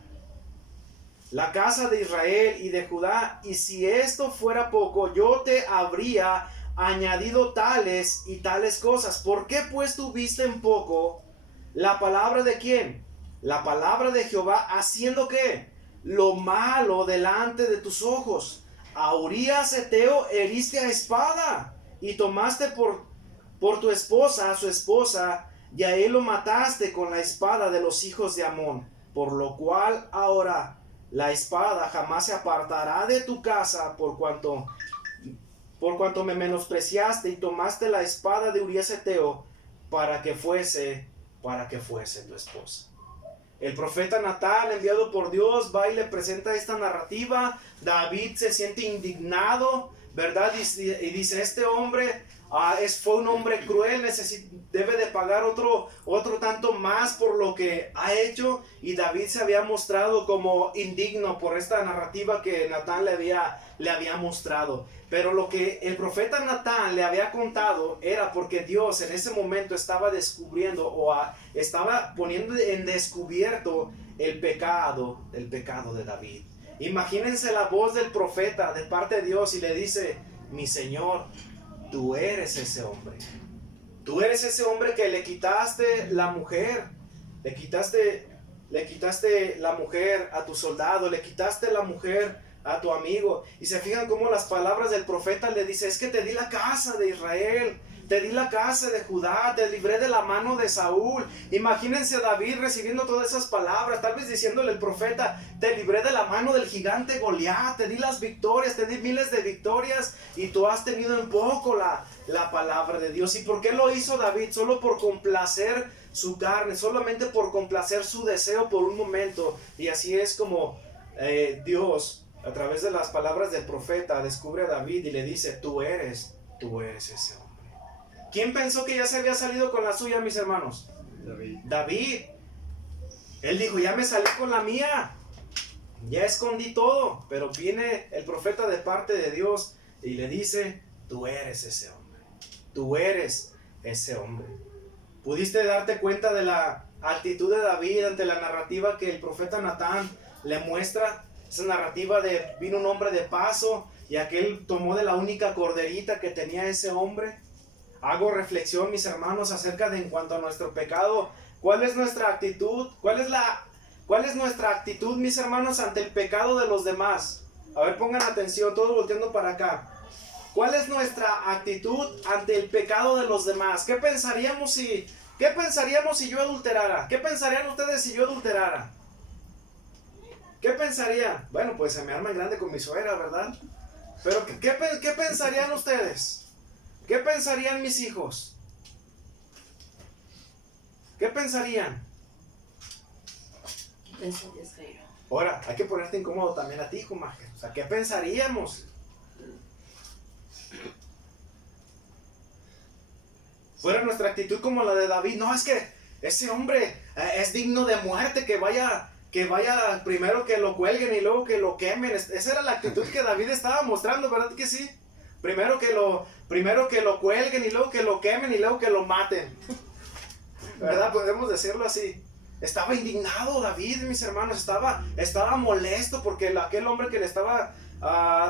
de Israel y de Judá, y si esto fuera poco, yo te habría añadido tales y tales cosas. ¿Por qué pues tuviste en poco la palabra de quién? La palabra de Jehová, haciendo ¿qué? Lo malo delante de tus ojos. A Urías Eteo heriste a espada, y tomaste por tu esposa a su esposa, y a él lo mataste con la espada de los hijos de Amón. Por lo cual ahora la espada jamás se apartará de tu casa, por cuanto me menospreciaste y tomaste la espada de Urías Eteo para que fuese tu esposa. El profeta Natán, enviado por Dios, va y le presenta esta narrativa. David se siente indignado, ¿verdad? Y dice, este hombre fue un hombre cruel, debe de pagar otro tanto más por lo que ha hecho. Y David se había mostrado como indigno por esta narrativa que Natán le había mostrado. Pero lo que el profeta Natán le había contado era porque Dios en ese momento estaba descubriendo estaba poniendo en descubierto el pecado de David. Imagínense la voz del profeta de parte de Dios y le dice: mi Señor, tú eres ese hombre. Tú eres ese hombre que le quitaste la mujer. Le quitaste la mujer a tu soldado. Le quitaste la mujer a tu amigo. Y se fijan cómo las palabras del profeta le dice: es que te di la casa de Israel. Te di la casa de Judá, te libré de la mano de Saúl. Imagínense a David recibiendo todas esas palabras, tal vez diciéndole el profeta: te libré de la mano del gigante Goliat, te di las victorias, te di miles de victorias, y tú has tenido en poco la palabra de Dios. ¿Y por qué lo hizo David? Solo por complacer su carne, solamente por complacer su deseo por un momento. Y así es como Dios, a través de las palabras del profeta, descubre a David y le dice: tú eres ese hombre. ¿Quién pensó que ya se había salido con la suya, mis hermanos? David. Él dijo: ya me salí con la mía, ya escondí todo. Pero viene el profeta de parte de Dios y le dice: tú eres ese hombre. Tú eres ese hombre. ¿Pudiste darte cuenta de la actitud de David ante la narrativa que el profeta Natán le muestra? Esa narrativa de: vino un hombre de paso y aquel tomó de la única corderita que tenía ese hombre. Hago reflexión, mis hermanos, acerca de en cuanto a nuestro pecado. ¿Cuál es nuestra actitud? ¿Cuál es nuestra actitud, mis hermanos, ante el pecado de los demás? A ver, pongan atención, todos volteando para acá. ¿Cuál es nuestra actitud ante el pecado de los demás? ¿Qué pensaríamos si yo adulterara? ¿Qué pensarían ustedes si yo adulterara? ¿Qué pensarían? Bueno, pues se me arma en grande con mi suegra, ¿verdad? Pero ¿qué pensarían ustedes? ¿Qué pensarían mis hijos? ¿Qué pensarían? Ahora, hay que ponerte incómodo también a ti, hijo Maje. O sea, ¿qué pensaríamos? Fuera nuestra actitud como la de David: no, es que ese hombre es digno de muerte, que vaya primero que lo cuelguen y luego que lo quemen. Esa era la actitud que David estaba mostrando, ¿verdad que sí? Primero que lo cuelguen y luego que lo quemen y luego que lo maten. ¿Verdad? Podemos decirlo así. Estaba indignado David, mis hermanos. Estaba molesto porque aquel hombre que le estaba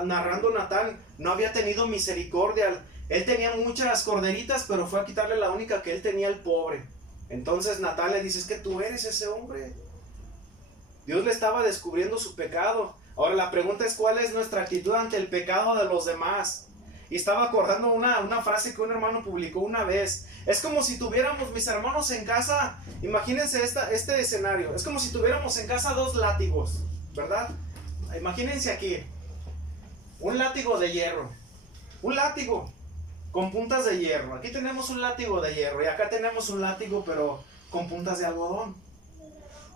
narrando Natán no había tenido misericordia. Él tenía muchas corderitas, pero fue a quitarle la única que él tenía, el pobre. Entonces Natán le dice: es que tú eres ese hombre. Dios le estaba descubriendo su pecado. Ahora la pregunta es: ¿cuál es nuestra actitud ante el pecado de los demás? Y estaba acordando una frase que un hermano publicó una vez. Es como si tuviéramos, mis hermanos, en casa, imagínense este escenario. Es como si tuviéramos en casa 2 látigos, ¿verdad? Imagínense aquí, un látigo de hierro. Un látigo con puntas de hierro. Aquí tenemos un látigo de hierro y acá tenemos un látigo pero con puntas de algodón.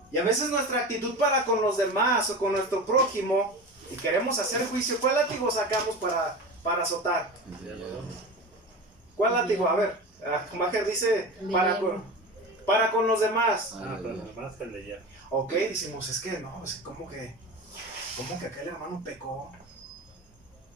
Y a veces nuestra actitud para con los demás o con nuestro prójimo, y queremos hacer juicio, ¿cuál látigo sacamos para azotar? ¿Cuál látigo? A ver, Majer dice para con los demás. Para los demás el de hierro. Ok, decimos: es que no, ¿cómo que aquel hermano pecó?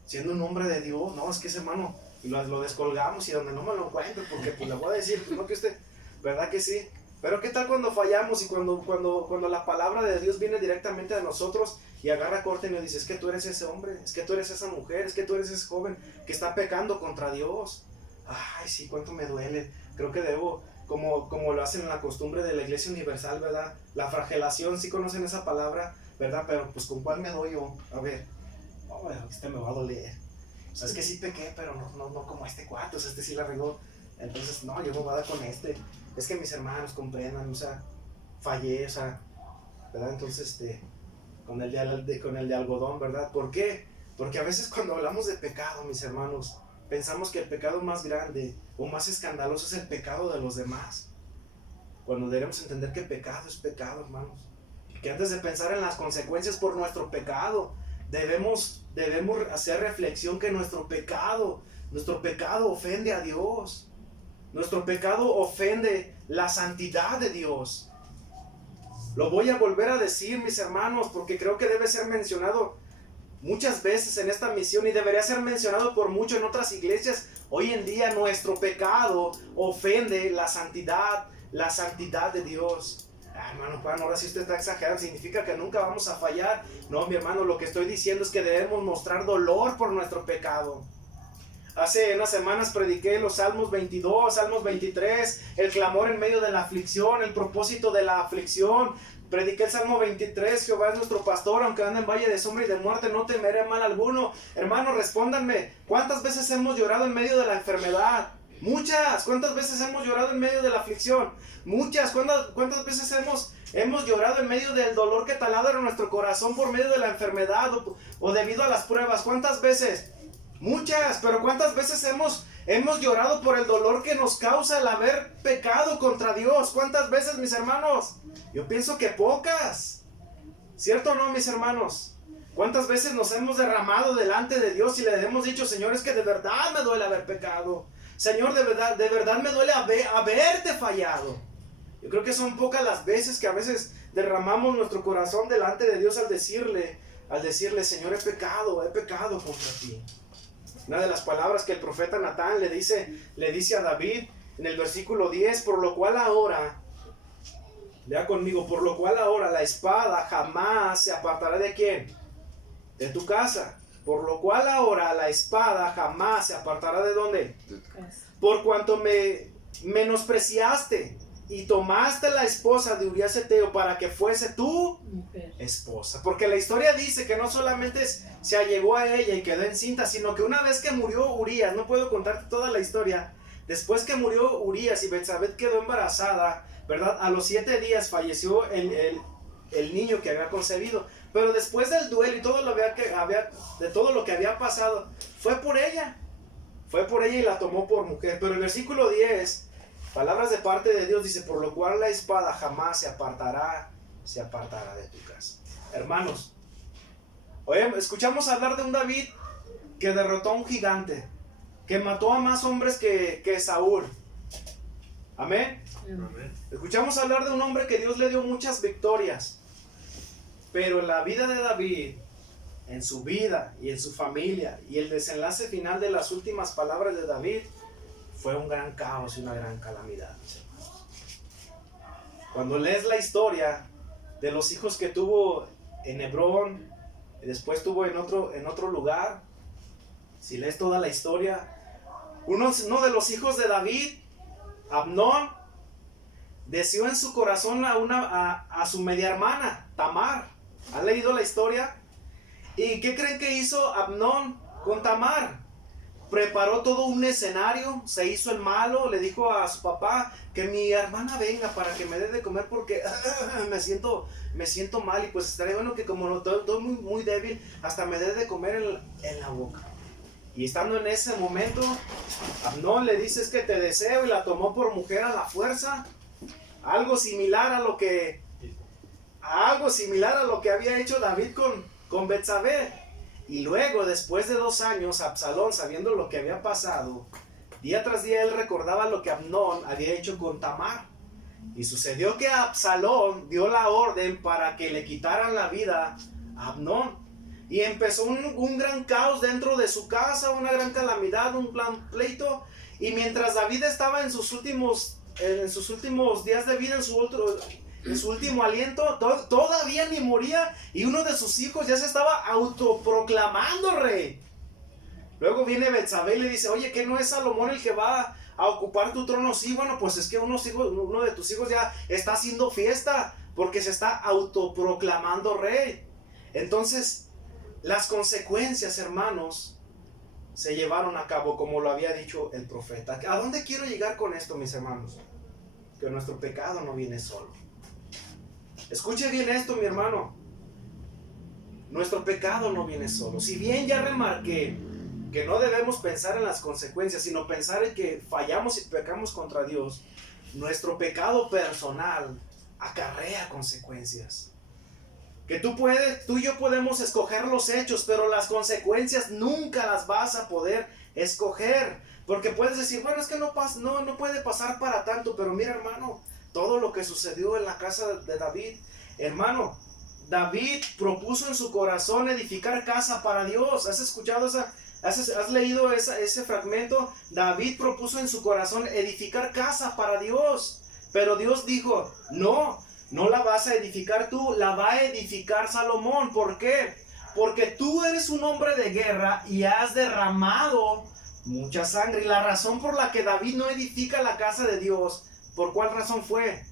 Siendo un hombre de Dios, no, es que ese hermano lo descolgamos y donde no me lo encuentro, porque pues le voy a decir, pues no que usted, ¿verdad que sí? Pero ¿qué tal cuando fallamos y cuando la palabra de Dios viene directamente a nosotros y agarra corte y nos dice: es que tú eres ese hombre, es que tú eres esa mujer, es que tú eres ese joven que está pecando contra Dios? Ay, sí, cuánto me duele. Creo que debo, como lo hacen en la costumbre de la Iglesia Universal, ¿verdad? La flagelación, sí conocen esa palabra, ¿verdad? Pero pues ¿con cuál me doy yo? A ver, este me va a doler. O sea, es que sí pequé, pero no como este cuate, o sea, este sí la regó. Entonces, no, yo me voy a dar con este. Es que mis hermanos comprendan, o sea, fallé, o sea, ¿verdad? Entonces, con el de algodón, ¿verdad? ¿Por qué? Porque a veces cuando hablamos de pecado, mis hermanos, pensamos que el pecado más grande o más escandaloso es el pecado de los demás. Cuando debemos entender que pecado es pecado, hermanos. Que antes de pensar en las consecuencias por nuestro pecado, debemos hacer reflexión que nuestro pecado Nuestro pecado ofende a Dios. Nuestro pecado ofende la santidad de Dios. Lo voy a volver a decir, mis hermanos, porque creo que debe ser mencionado muchas veces en esta misión y debería ser mencionado por mucho en otras iglesias. Hoy en día nuestro pecado ofende la santidad de Dios. Hermano Juan, ahora sí usted está exagerando, significa que nunca vamos a fallar. No, mi hermano, lo que estoy diciendo es que debemos mostrar dolor por nuestro pecado. Hace unas semanas prediqué los Salmos 22, Salmos 23, el clamor en medio de la aflicción, el propósito de la aflicción. Prediqué el Salmo 23, Jehová es nuestro pastor, aunque ande en valle de sombra y de muerte, no temeré mal alguno. Hermanos, respóndanme, ¿cuántas veces hemos llorado en medio de la enfermedad? Muchas. ¿Cuántas veces hemos llorado en medio de la aflicción? Muchas. ¿Cuántas veces hemos llorado en medio del dolor que taladra en nuestro corazón por medio de la enfermedad o debido a las pruebas? ¿Cuántas veces? Muchas. Pero ¿cuántas veces hemos llorado por el dolor que nos causa el haber pecado contra Dios? ¿Cuántas veces, mis hermanos? Yo pienso que pocas. ¿Cierto o no, mis hermanos? ¿Cuántas veces nos hemos derramado delante de Dios y le hemos dicho, Señor, es que de verdad me duele haber pecado? Señor, de verdad me duele haberte fallado. Yo creo que son pocas las veces que a veces derramamos nuestro corazón delante de Dios al decirle, Señor, he pecado contra ti. Una de las palabras que el profeta Natán le dice a David en el versículo 10, por lo cual ahora, lea conmigo, por lo cual ahora la espada jamás se apartará ¿de quién? De tu casa. Por lo cual ahora la espada jamás se apartará ¿de dónde? Por cuanto me menospreciaste y tomaste la esposa de Urías Eteo para que fuese tu esposa. Porque la historia dice que no solamente se allegó a ella y quedó encinta, sino que una vez que murió Urías, no puedo contarte toda la historia, después que murió Urías y Betsabé quedó embarazada, ¿verdad? A los 7 días falleció el niño que había concebido. Pero después del duelo y de todo lo que había pasado, fue por ella y la tomó por mujer. Pero el versículo 10, palabras de parte de Dios, dice, por lo cual la espada jamás se apartará de tu casa. Hermanos, oye, escuchamos hablar de un David que derrotó a un gigante, que mató a más hombres que Saúl. Amén. Amén. Escuchamos hablar de un hombre que Dios le dio muchas victorias. Pero en la vida de David, en su vida y en su familia, y el desenlace final de las últimas palabras de David, fue un gran caos y una gran calamidad, mis hermanos. Cuando lees la historia de los hijos que tuvo en Hebrón, y después tuvo en otro lugar, si lees toda la historia, uno de los hijos de David, Amnón, deseó en su corazón a su media hermana, Tamar. ¿Han leído la historia? ¿Y qué creen que hizo Amnón con Tamar? Preparó todo un escenario, se hizo el malo, le dijo a su papá que mi hermana venga para que me dé de comer porque me siento mal y pues estaría bueno que como estoy muy, muy débil, hasta me dé de comer en la boca. Y estando en ese momento, Amnón le dice, es que te deseo, y la tomó por mujer a la fuerza. Algo similar a lo que había hecho David con Betsabé. Y luego, después de 2 años, Absalón, sabiendo lo que había pasado, día tras día él recordaba lo que Amnón había hecho con Tamar. Y sucedió que Absalón dio la orden para que le quitaran la vida a Amnón. Y empezó un gran caos dentro de su casa, una gran calamidad, un gran pleito. Y mientras David estaba en sus últimos días de vida, en su último aliento, todavía ni moría, y uno de sus hijos ya se estaba autoproclamando rey. Luego viene Betsabé y le dice, oye, ¿que no es Salomón el que va a ocupar tu trono? Sí, bueno, pues es que uno de tus hijos ya está haciendo fiesta, porque se está autoproclamando rey. Entonces, las consecuencias, hermanos, se llevaron a cabo como lo había dicho el profeta. ¿A dónde quiero llegar con esto, mis hermanos? Que nuestro pecado no viene solo. Escuche bien esto, mi hermano. Nuestro pecado no viene solo. Si bien ya remarqué que no debemos pensar en las consecuencias, sino pensar en que fallamos y pecamos contra Dios, nuestro pecado personal acarrea consecuencias. Que tú y yo podemos escoger los hechos, pero las consecuencias nunca las vas a poder escoger. Porque puedes decir, bueno, es que no puede pasar para tanto. Pero mira, hermano, todo lo que sucedió en la casa de David. Hermano, David propuso en su corazón edificar casa para Dios. ¿Has escuchado has leído ese fragmento? David propuso en su corazón edificar casa para Dios. Pero Dios dijo, no la vas a edificar tú, la va a edificar Salomón. ¿Por qué? Porque tú eres un hombre de guerra y has derramado mucha sangre. Y la razón por la que David no edifica la casa de Dios, ¿por cuál razón fue?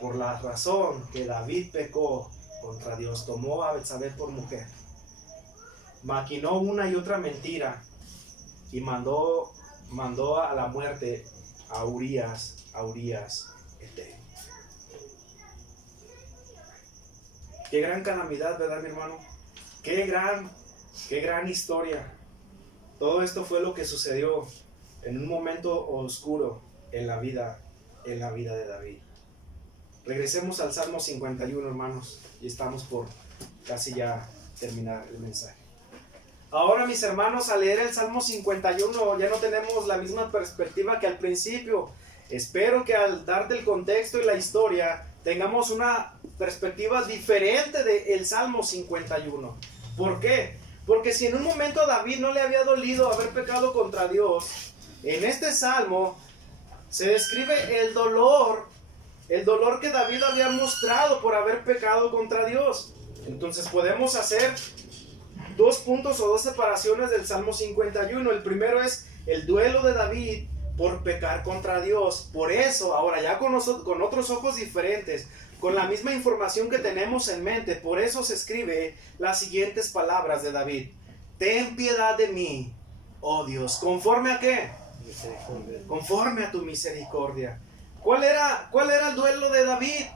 Por la razón que David pecó contra Dios. Tomó a Betsabé por mujer, maquinó una y otra mentira y mandó a la muerte a Urías Eteo. Qué gran calamidad, ¿verdad, mi hermano? Qué gran historia. Todo esto fue lo que sucedió en un momento oscuro en la vida de David. Regresemos al Salmo 51, hermanos, y estamos por casi ya terminar el mensaje. Ahora, mis hermanos, al leer el Salmo 51 ya no tenemos la misma perspectiva que al principio. Espero que al darte el contexto y la historia tengamos una perspectiva diferente del Salmo 51. ¿Por qué? Porque si en un momento a David no le había dolido haber pecado contra Dios, en este Salmo se describe el dolor que David había mostrado por haber pecado contra Dios. Entonces podemos hacer 2 puntos o 2 separaciones del Salmo 51. El primero es el duelo de David por pecar contra Dios. Por eso, ahora ya con otros ojos diferentes, con la misma información que tenemos en mente, por eso se escribe las siguientes palabras de David. Ten piedad de mí, oh Dios. ¿Conforme a qué? Misericordia. Conforme a tu misericordia. ¿Cuál era el duelo de David?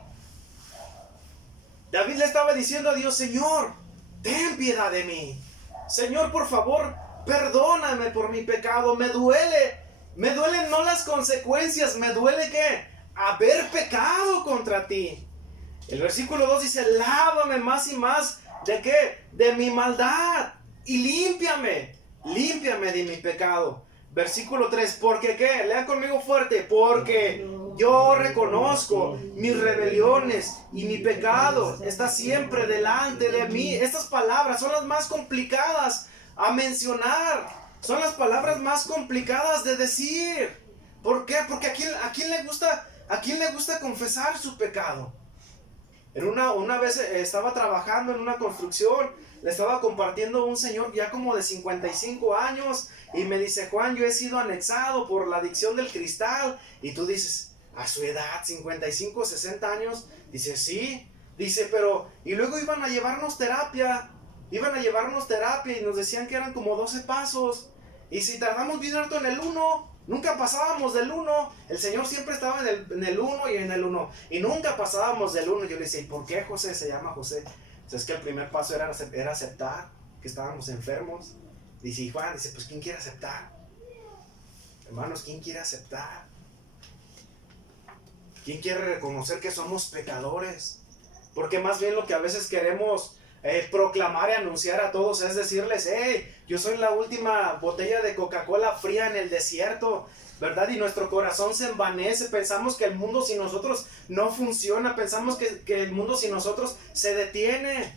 David le estaba diciendo a Dios, Señor, ten piedad de mí. Señor, por favor, perdóname por mi pecado. Me duelen no las consecuencias, me duele ¿qué? Haber pecado contra ti. El versículo 2 dice, lávame más y más, ¿de qué? De mi maldad, y límpiame de mi pecado. Versículo 3, ¿porque qué? Lean conmigo fuerte, porque yo reconozco mis rebeliones y mi pecado está siempre delante de mí. Estas palabras son las más complicadas a mencionar, son las palabras más complicadas de decir. ¿Por qué? Porque ¿a quién le gusta confesar su pecado? Una vez estaba trabajando en una construcción, le estaba compartiendo un señor ya como de 55 años y me dice, Juan, yo he sido anexado por la adicción del cristal. Y tú dices, a su edad, 55, 60 años, dice, sí, dice, pero, y luego iban a llevarnos terapia y nos decían que eran como 12 pasos, y si tardamos bien harto en el 1, nunca pasábamos del 1. El Señor siempre estaba en el 1 y en el 1. Y nunca pasábamos del 1. Yo le decía, ¿y por qué José se llama José? Pues es que el primer paso era aceptar que estábamos enfermos. Dice, y Juan, dice, pues ¿quién quiere aceptar? Hermanos, ¿quién quiere aceptar? ¿Quién quiere reconocer que somos pecadores? Porque más bien lo que a veces queremos proclamar y anunciar a todos es decirles, hey, yo soy la última botella de Coca-Cola fría en el desierto, ¿verdad? Y nuestro corazón se envanece, pensamos que el mundo sin nosotros no funciona, pensamos que el mundo sin nosotros se detiene,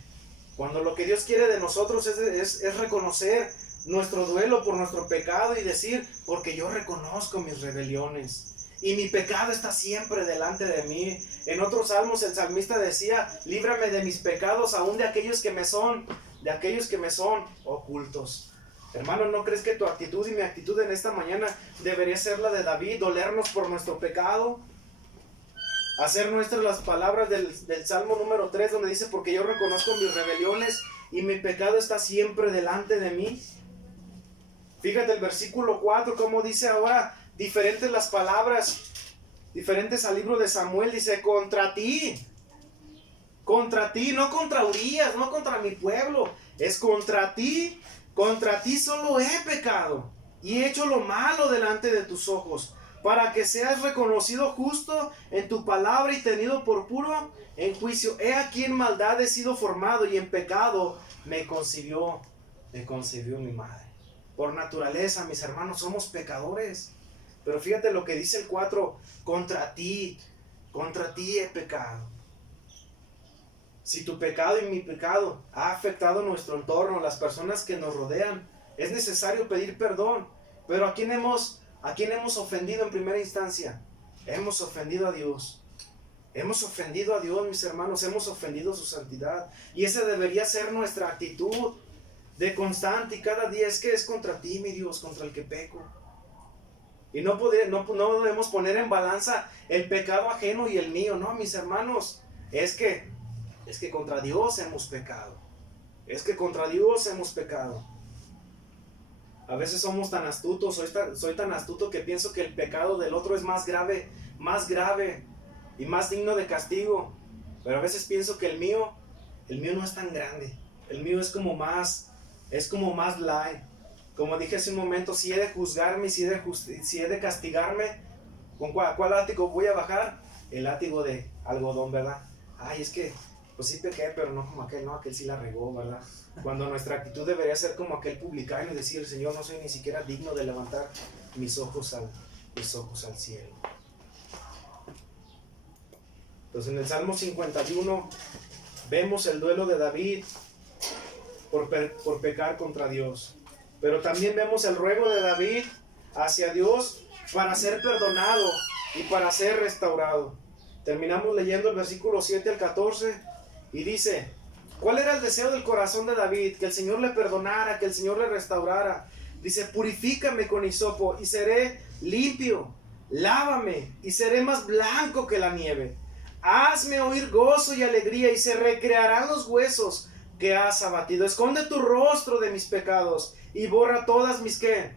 cuando lo que Dios quiere de nosotros es reconocer nuestro duelo por nuestro pecado y decir, porque yo reconozco mis rebeliones y mi pecado está siempre delante de mí. En otros salmos el salmista decía, líbrame de mis pecados, aún de aquellos que me son ocultos. Hermano, ¿no crees que tu actitud y mi actitud en esta mañana debería ser la de David, dolernos por nuestro pecado? Hacer nuestras las palabras del Salmo número 3, donde dice, porque yo reconozco mis rebeliones y mi pecado está siempre delante de mí. Fíjate el versículo 4, como dice ahora, diferentes las palabras, diferentes al libro de Samuel, dice, contra ti, no contra Urías, no contra mi pueblo, es contra ti solo he pecado y he hecho lo malo delante de tus ojos, para que seas reconocido justo en tu palabra y tenido por puro en juicio. He aquí en maldad he sido formado y en pecado me concibió mi madre. Por naturaleza, mis hermanos, somos pecadores. Pero fíjate lo que dice el 4, contra ti he pecado. Si tu pecado y mi pecado ha afectado nuestro entorno, las personas que nos rodean, es necesario pedir perdón. Pero ¿a quién hemos ofendido en primera instancia? Hemos ofendido a Dios. Hemos ofendido a Dios, mis hermanos, hemos ofendido su santidad. Y esa debería ser nuestra actitud de constante y cada día. Es que es contra ti, mi Dios, contra el que peco. Y no debemos poner en balanza el pecado ajeno y el mío. No, mis hermanos, es que contra Dios hemos pecado. Es que contra Dios hemos pecado. A veces somos tan astutos, soy tan astuto que pienso que el pecado del otro es más grave y más digno de castigo. Pero a veces pienso que el mío no es tan grande. El mío es como más light. Como dije hace un momento, si he de juzgarme, si he de castigarme, ¿con cuál látigo voy a bajar? El látigo de algodón, ¿verdad? Ay, es que pues sí pequé, pero no como aquel sí la regó, ¿verdad? Cuando nuestra actitud debería ser como aquel publicano y decir, Señor, no soy ni siquiera digno de levantar mis ojos al cielo. Entonces en el Salmo 51 vemos el duelo de David por pecar contra Dios. Pero también vemos el ruego de David hacia Dios para ser perdonado y para ser restaurado. Terminamos leyendo el versículo 7 al 14 y dice, ¿cuál era el deseo del corazón de David? Que el Señor le perdonara, que el Señor le restaurara. Dice, purifícame con hisopo y seré limpio. Lávame y seré más blanco que la nieve. Hazme oír gozo y alegría y se recrearán los huesos que has abatido. Esconde tu rostro de mis pecados y borra todas mis ¿qué?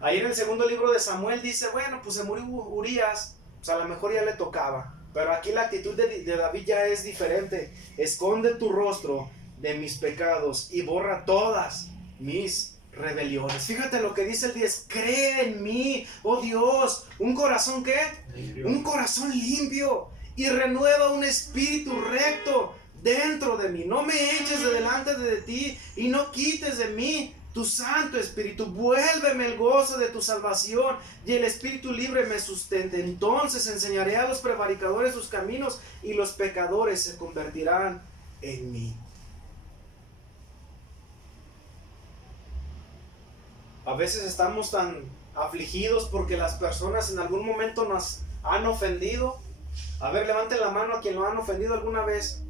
Ahí en el segundo libro de Samuel dice, bueno, pues se murió Urías, pues a lo mejor ya le tocaba. Pero aquí la actitud de David ya es diferente. Esconde tu rostro de mis pecados y borra todas mis rebeliones. Fíjate lo que dice el 10. Cree en mí, oh Dios. ¿Un corazón qué? Limpio. Un corazón limpio. Y renueva un espíritu recto dentro de mí. No me eches de delante de ti y no quites de mí tu Santo Espíritu. Vuélveme el gozo de tu salvación y el Espíritu libre me sustente. Entonces enseñaré a los prevaricadores sus caminos y los pecadores se convertirán en mí. A veces estamos tan afligidos porque las personas en algún momento nos han ofendido. A ver, levanten la mano a quien lo han ofendido alguna vez.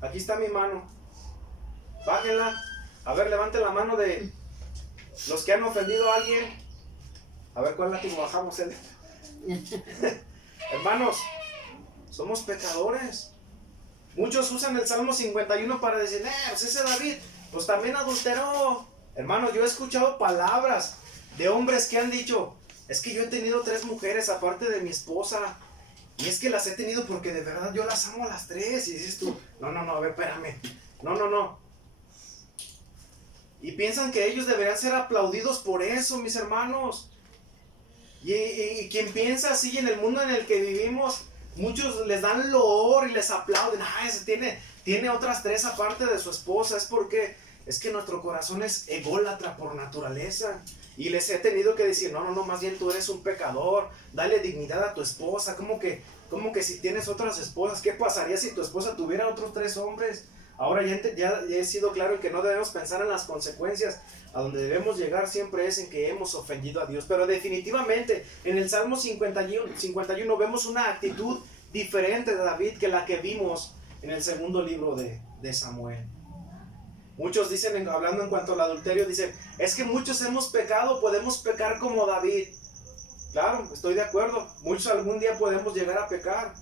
Aquí está mi mano. Bájenla. A ver, levanten la mano de los que han ofendido a alguien. A ver cuál látigo bajamos. Hermanos, somos pecadores. Muchos usan el Salmo 51 para decir, pues ese David, pues también adulteró. Hermanos, yo he escuchado palabras de hombres que han dicho, es que yo he tenido 3 mujeres aparte de mi esposa. Y es que las he tenido porque de verdad yo las amo a las 3. Y dices tú, no, a ver, espérame. No. Y piensan que ellos deberían ser aplaudidos por eso, mis hermanos. Y quien piensa así en el mundo en el que vivimos, muchos les dan loor y les aplauden. Ese tiene otras 3 aparte de su esposa. Es que nuestro corazón es ególatra por naturaleza. Y les he tenido que decir, no, más bien tú eres un pecador. Dale dignidad a tu esposa. ¿Cómo que si tienes otras esposas? ¿Qué pasaría si tu esposa tuviera otros 3 hombres? Ahora ya he sido claro en que no debemos pensar en las consecuencias. A donde debemos llegar siempre es en que hemos ofendido a Dios. Pero definitivamente en el Salmo 51 vemos una actitud diferente de David que la que vimos en el segundo libro de Samuel. Muchos dicen, hablando en cuanto al adulterio, dicen, es que muchos hemos pecado, podemos pecar como David. Claro, estoy de acuerdo. Muchos algún día podemos llegar a pecar.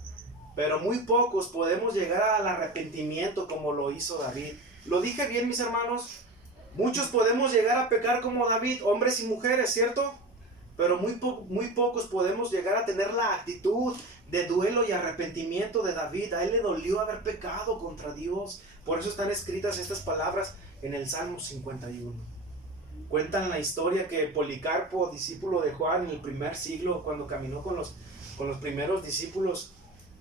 Pero muy pocos podemos llegar al arrepentimiento como lo hizo David. ¿Lo dije bien, mis hermanos? Muchos podemos llegar a pecar como David, hombres y mujeres, ¿cierto? Pero muy pocos podemos llegar a tener la actitud de duelo y arrepentimiento de David. A él le dolió haber pecado contra Dios. Por eso están escritas estas palabras en el Salmo 51. Cuentan la historia que Policarpo, discípulo de Juan en el primer siglo, cuando caminó con los primeros discípulos,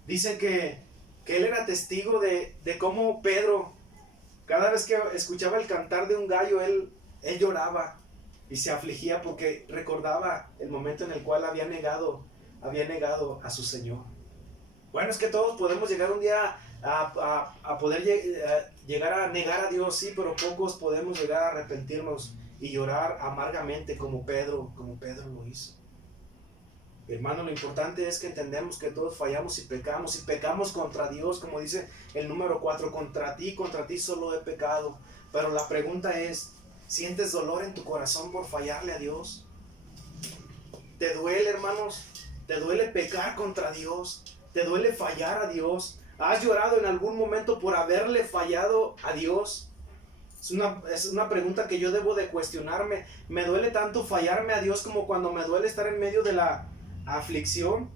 dicen que él era testigo de cómo Pedro, cada vez que escuchaba el cantar de un gallo, él lloraba y se afligía porque recordaba el momento en el cual había negado a su Señor. Bueno, es que todos podemos llegar un día a poder llegar a negar a Dios, sí, pero pocos podemos llegar a arrepentirnos y llorar amargamente como Pedro lo hizo. Hermano, lo importante es que entendemos que todos fallamos y pecamos contra Dios, como dice el número 4, contra ti solo he pecado. Pero la pregunta es, ¿sientes dolor en tu corazón por fallarle a Dios? ¿Te duele, hermanos? ¿Te duele pecar contra Dios? ¿Te duele fallar a Dios? ¿Has llorado en algún momento por haberle fallado a Dios? Es una pregunta que yo debo de cuestionarme. ¿Me duele tanto fallarme a Dios como cuando me duele estar en medio de la aflicción?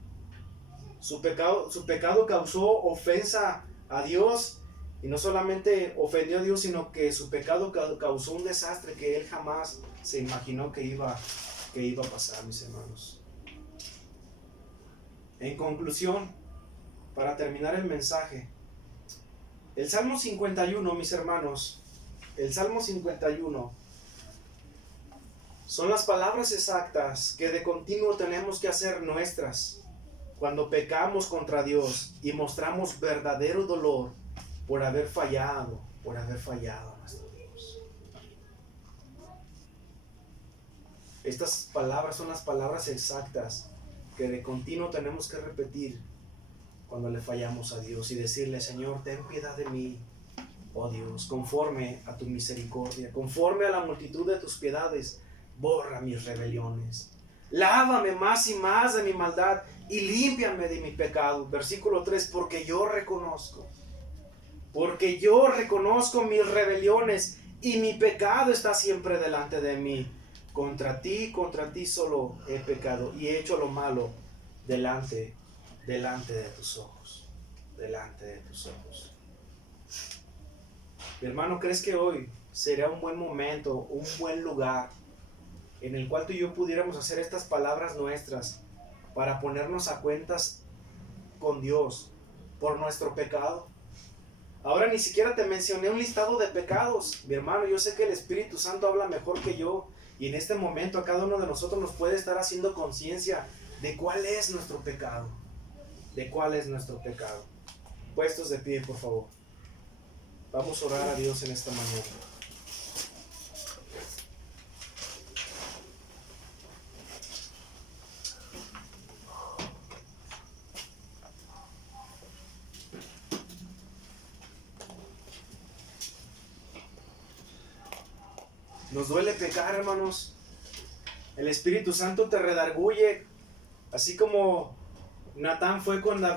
Su pecado causó ofensa a Dios, y no solamente ofendió a Dios, sino que su pecado causó un desastre que él jamás se imaginó que iba a pasar, mis hermanos. En conclusión, para terminar el mensaje, el Salmo 51, mis hermanos, el Salmo 51 son las palabras exactas que de continuo tenemos que hacer nuestras cuando pecamos contra Dios y mostramos verdadero dolor por haber fallado a nuestro Dios. Estas palabras son las palabras exactas que de continuo tenemos que repetir cuando le fallamos a Dios y decirle: Señor, ten piedad de mí, oh Dios, conforme a tu misericordia, conforme a la multitud de tus piedades, borra mis rebeliones. Lávame más y más de mi maldad y límpiame de mi pecado. Versículo 3, porque yo reconozco mis rebeliones y mi pecado está siempre delante de mí. Contra ti solo he pecado y he hecho lo malo delante de tus ojos. Delante de tus ojos. Mi hermano, ¿crees que hoy sería un buen momento, un buen lugar en el cual tú y yo pudiéramos hacer estas palabras nuestras para ponernos a cuentas con Dios por nuestro pecado? Ahora ni siquiera te mencioné un listado de pecados. Mi hermano, yo sé que el Espíritu Santo habla mejor que yo, y en este momento a cada uno de nosotros nos puede estar haciendo conciencia de cuál es nuestro pecado. Puestos de pie, por favor. Vamos a orar a Dios en esta mañana. Nos duele pecar, hermanos. El Espíritu Santo te redarguye, así como Natán fue con David.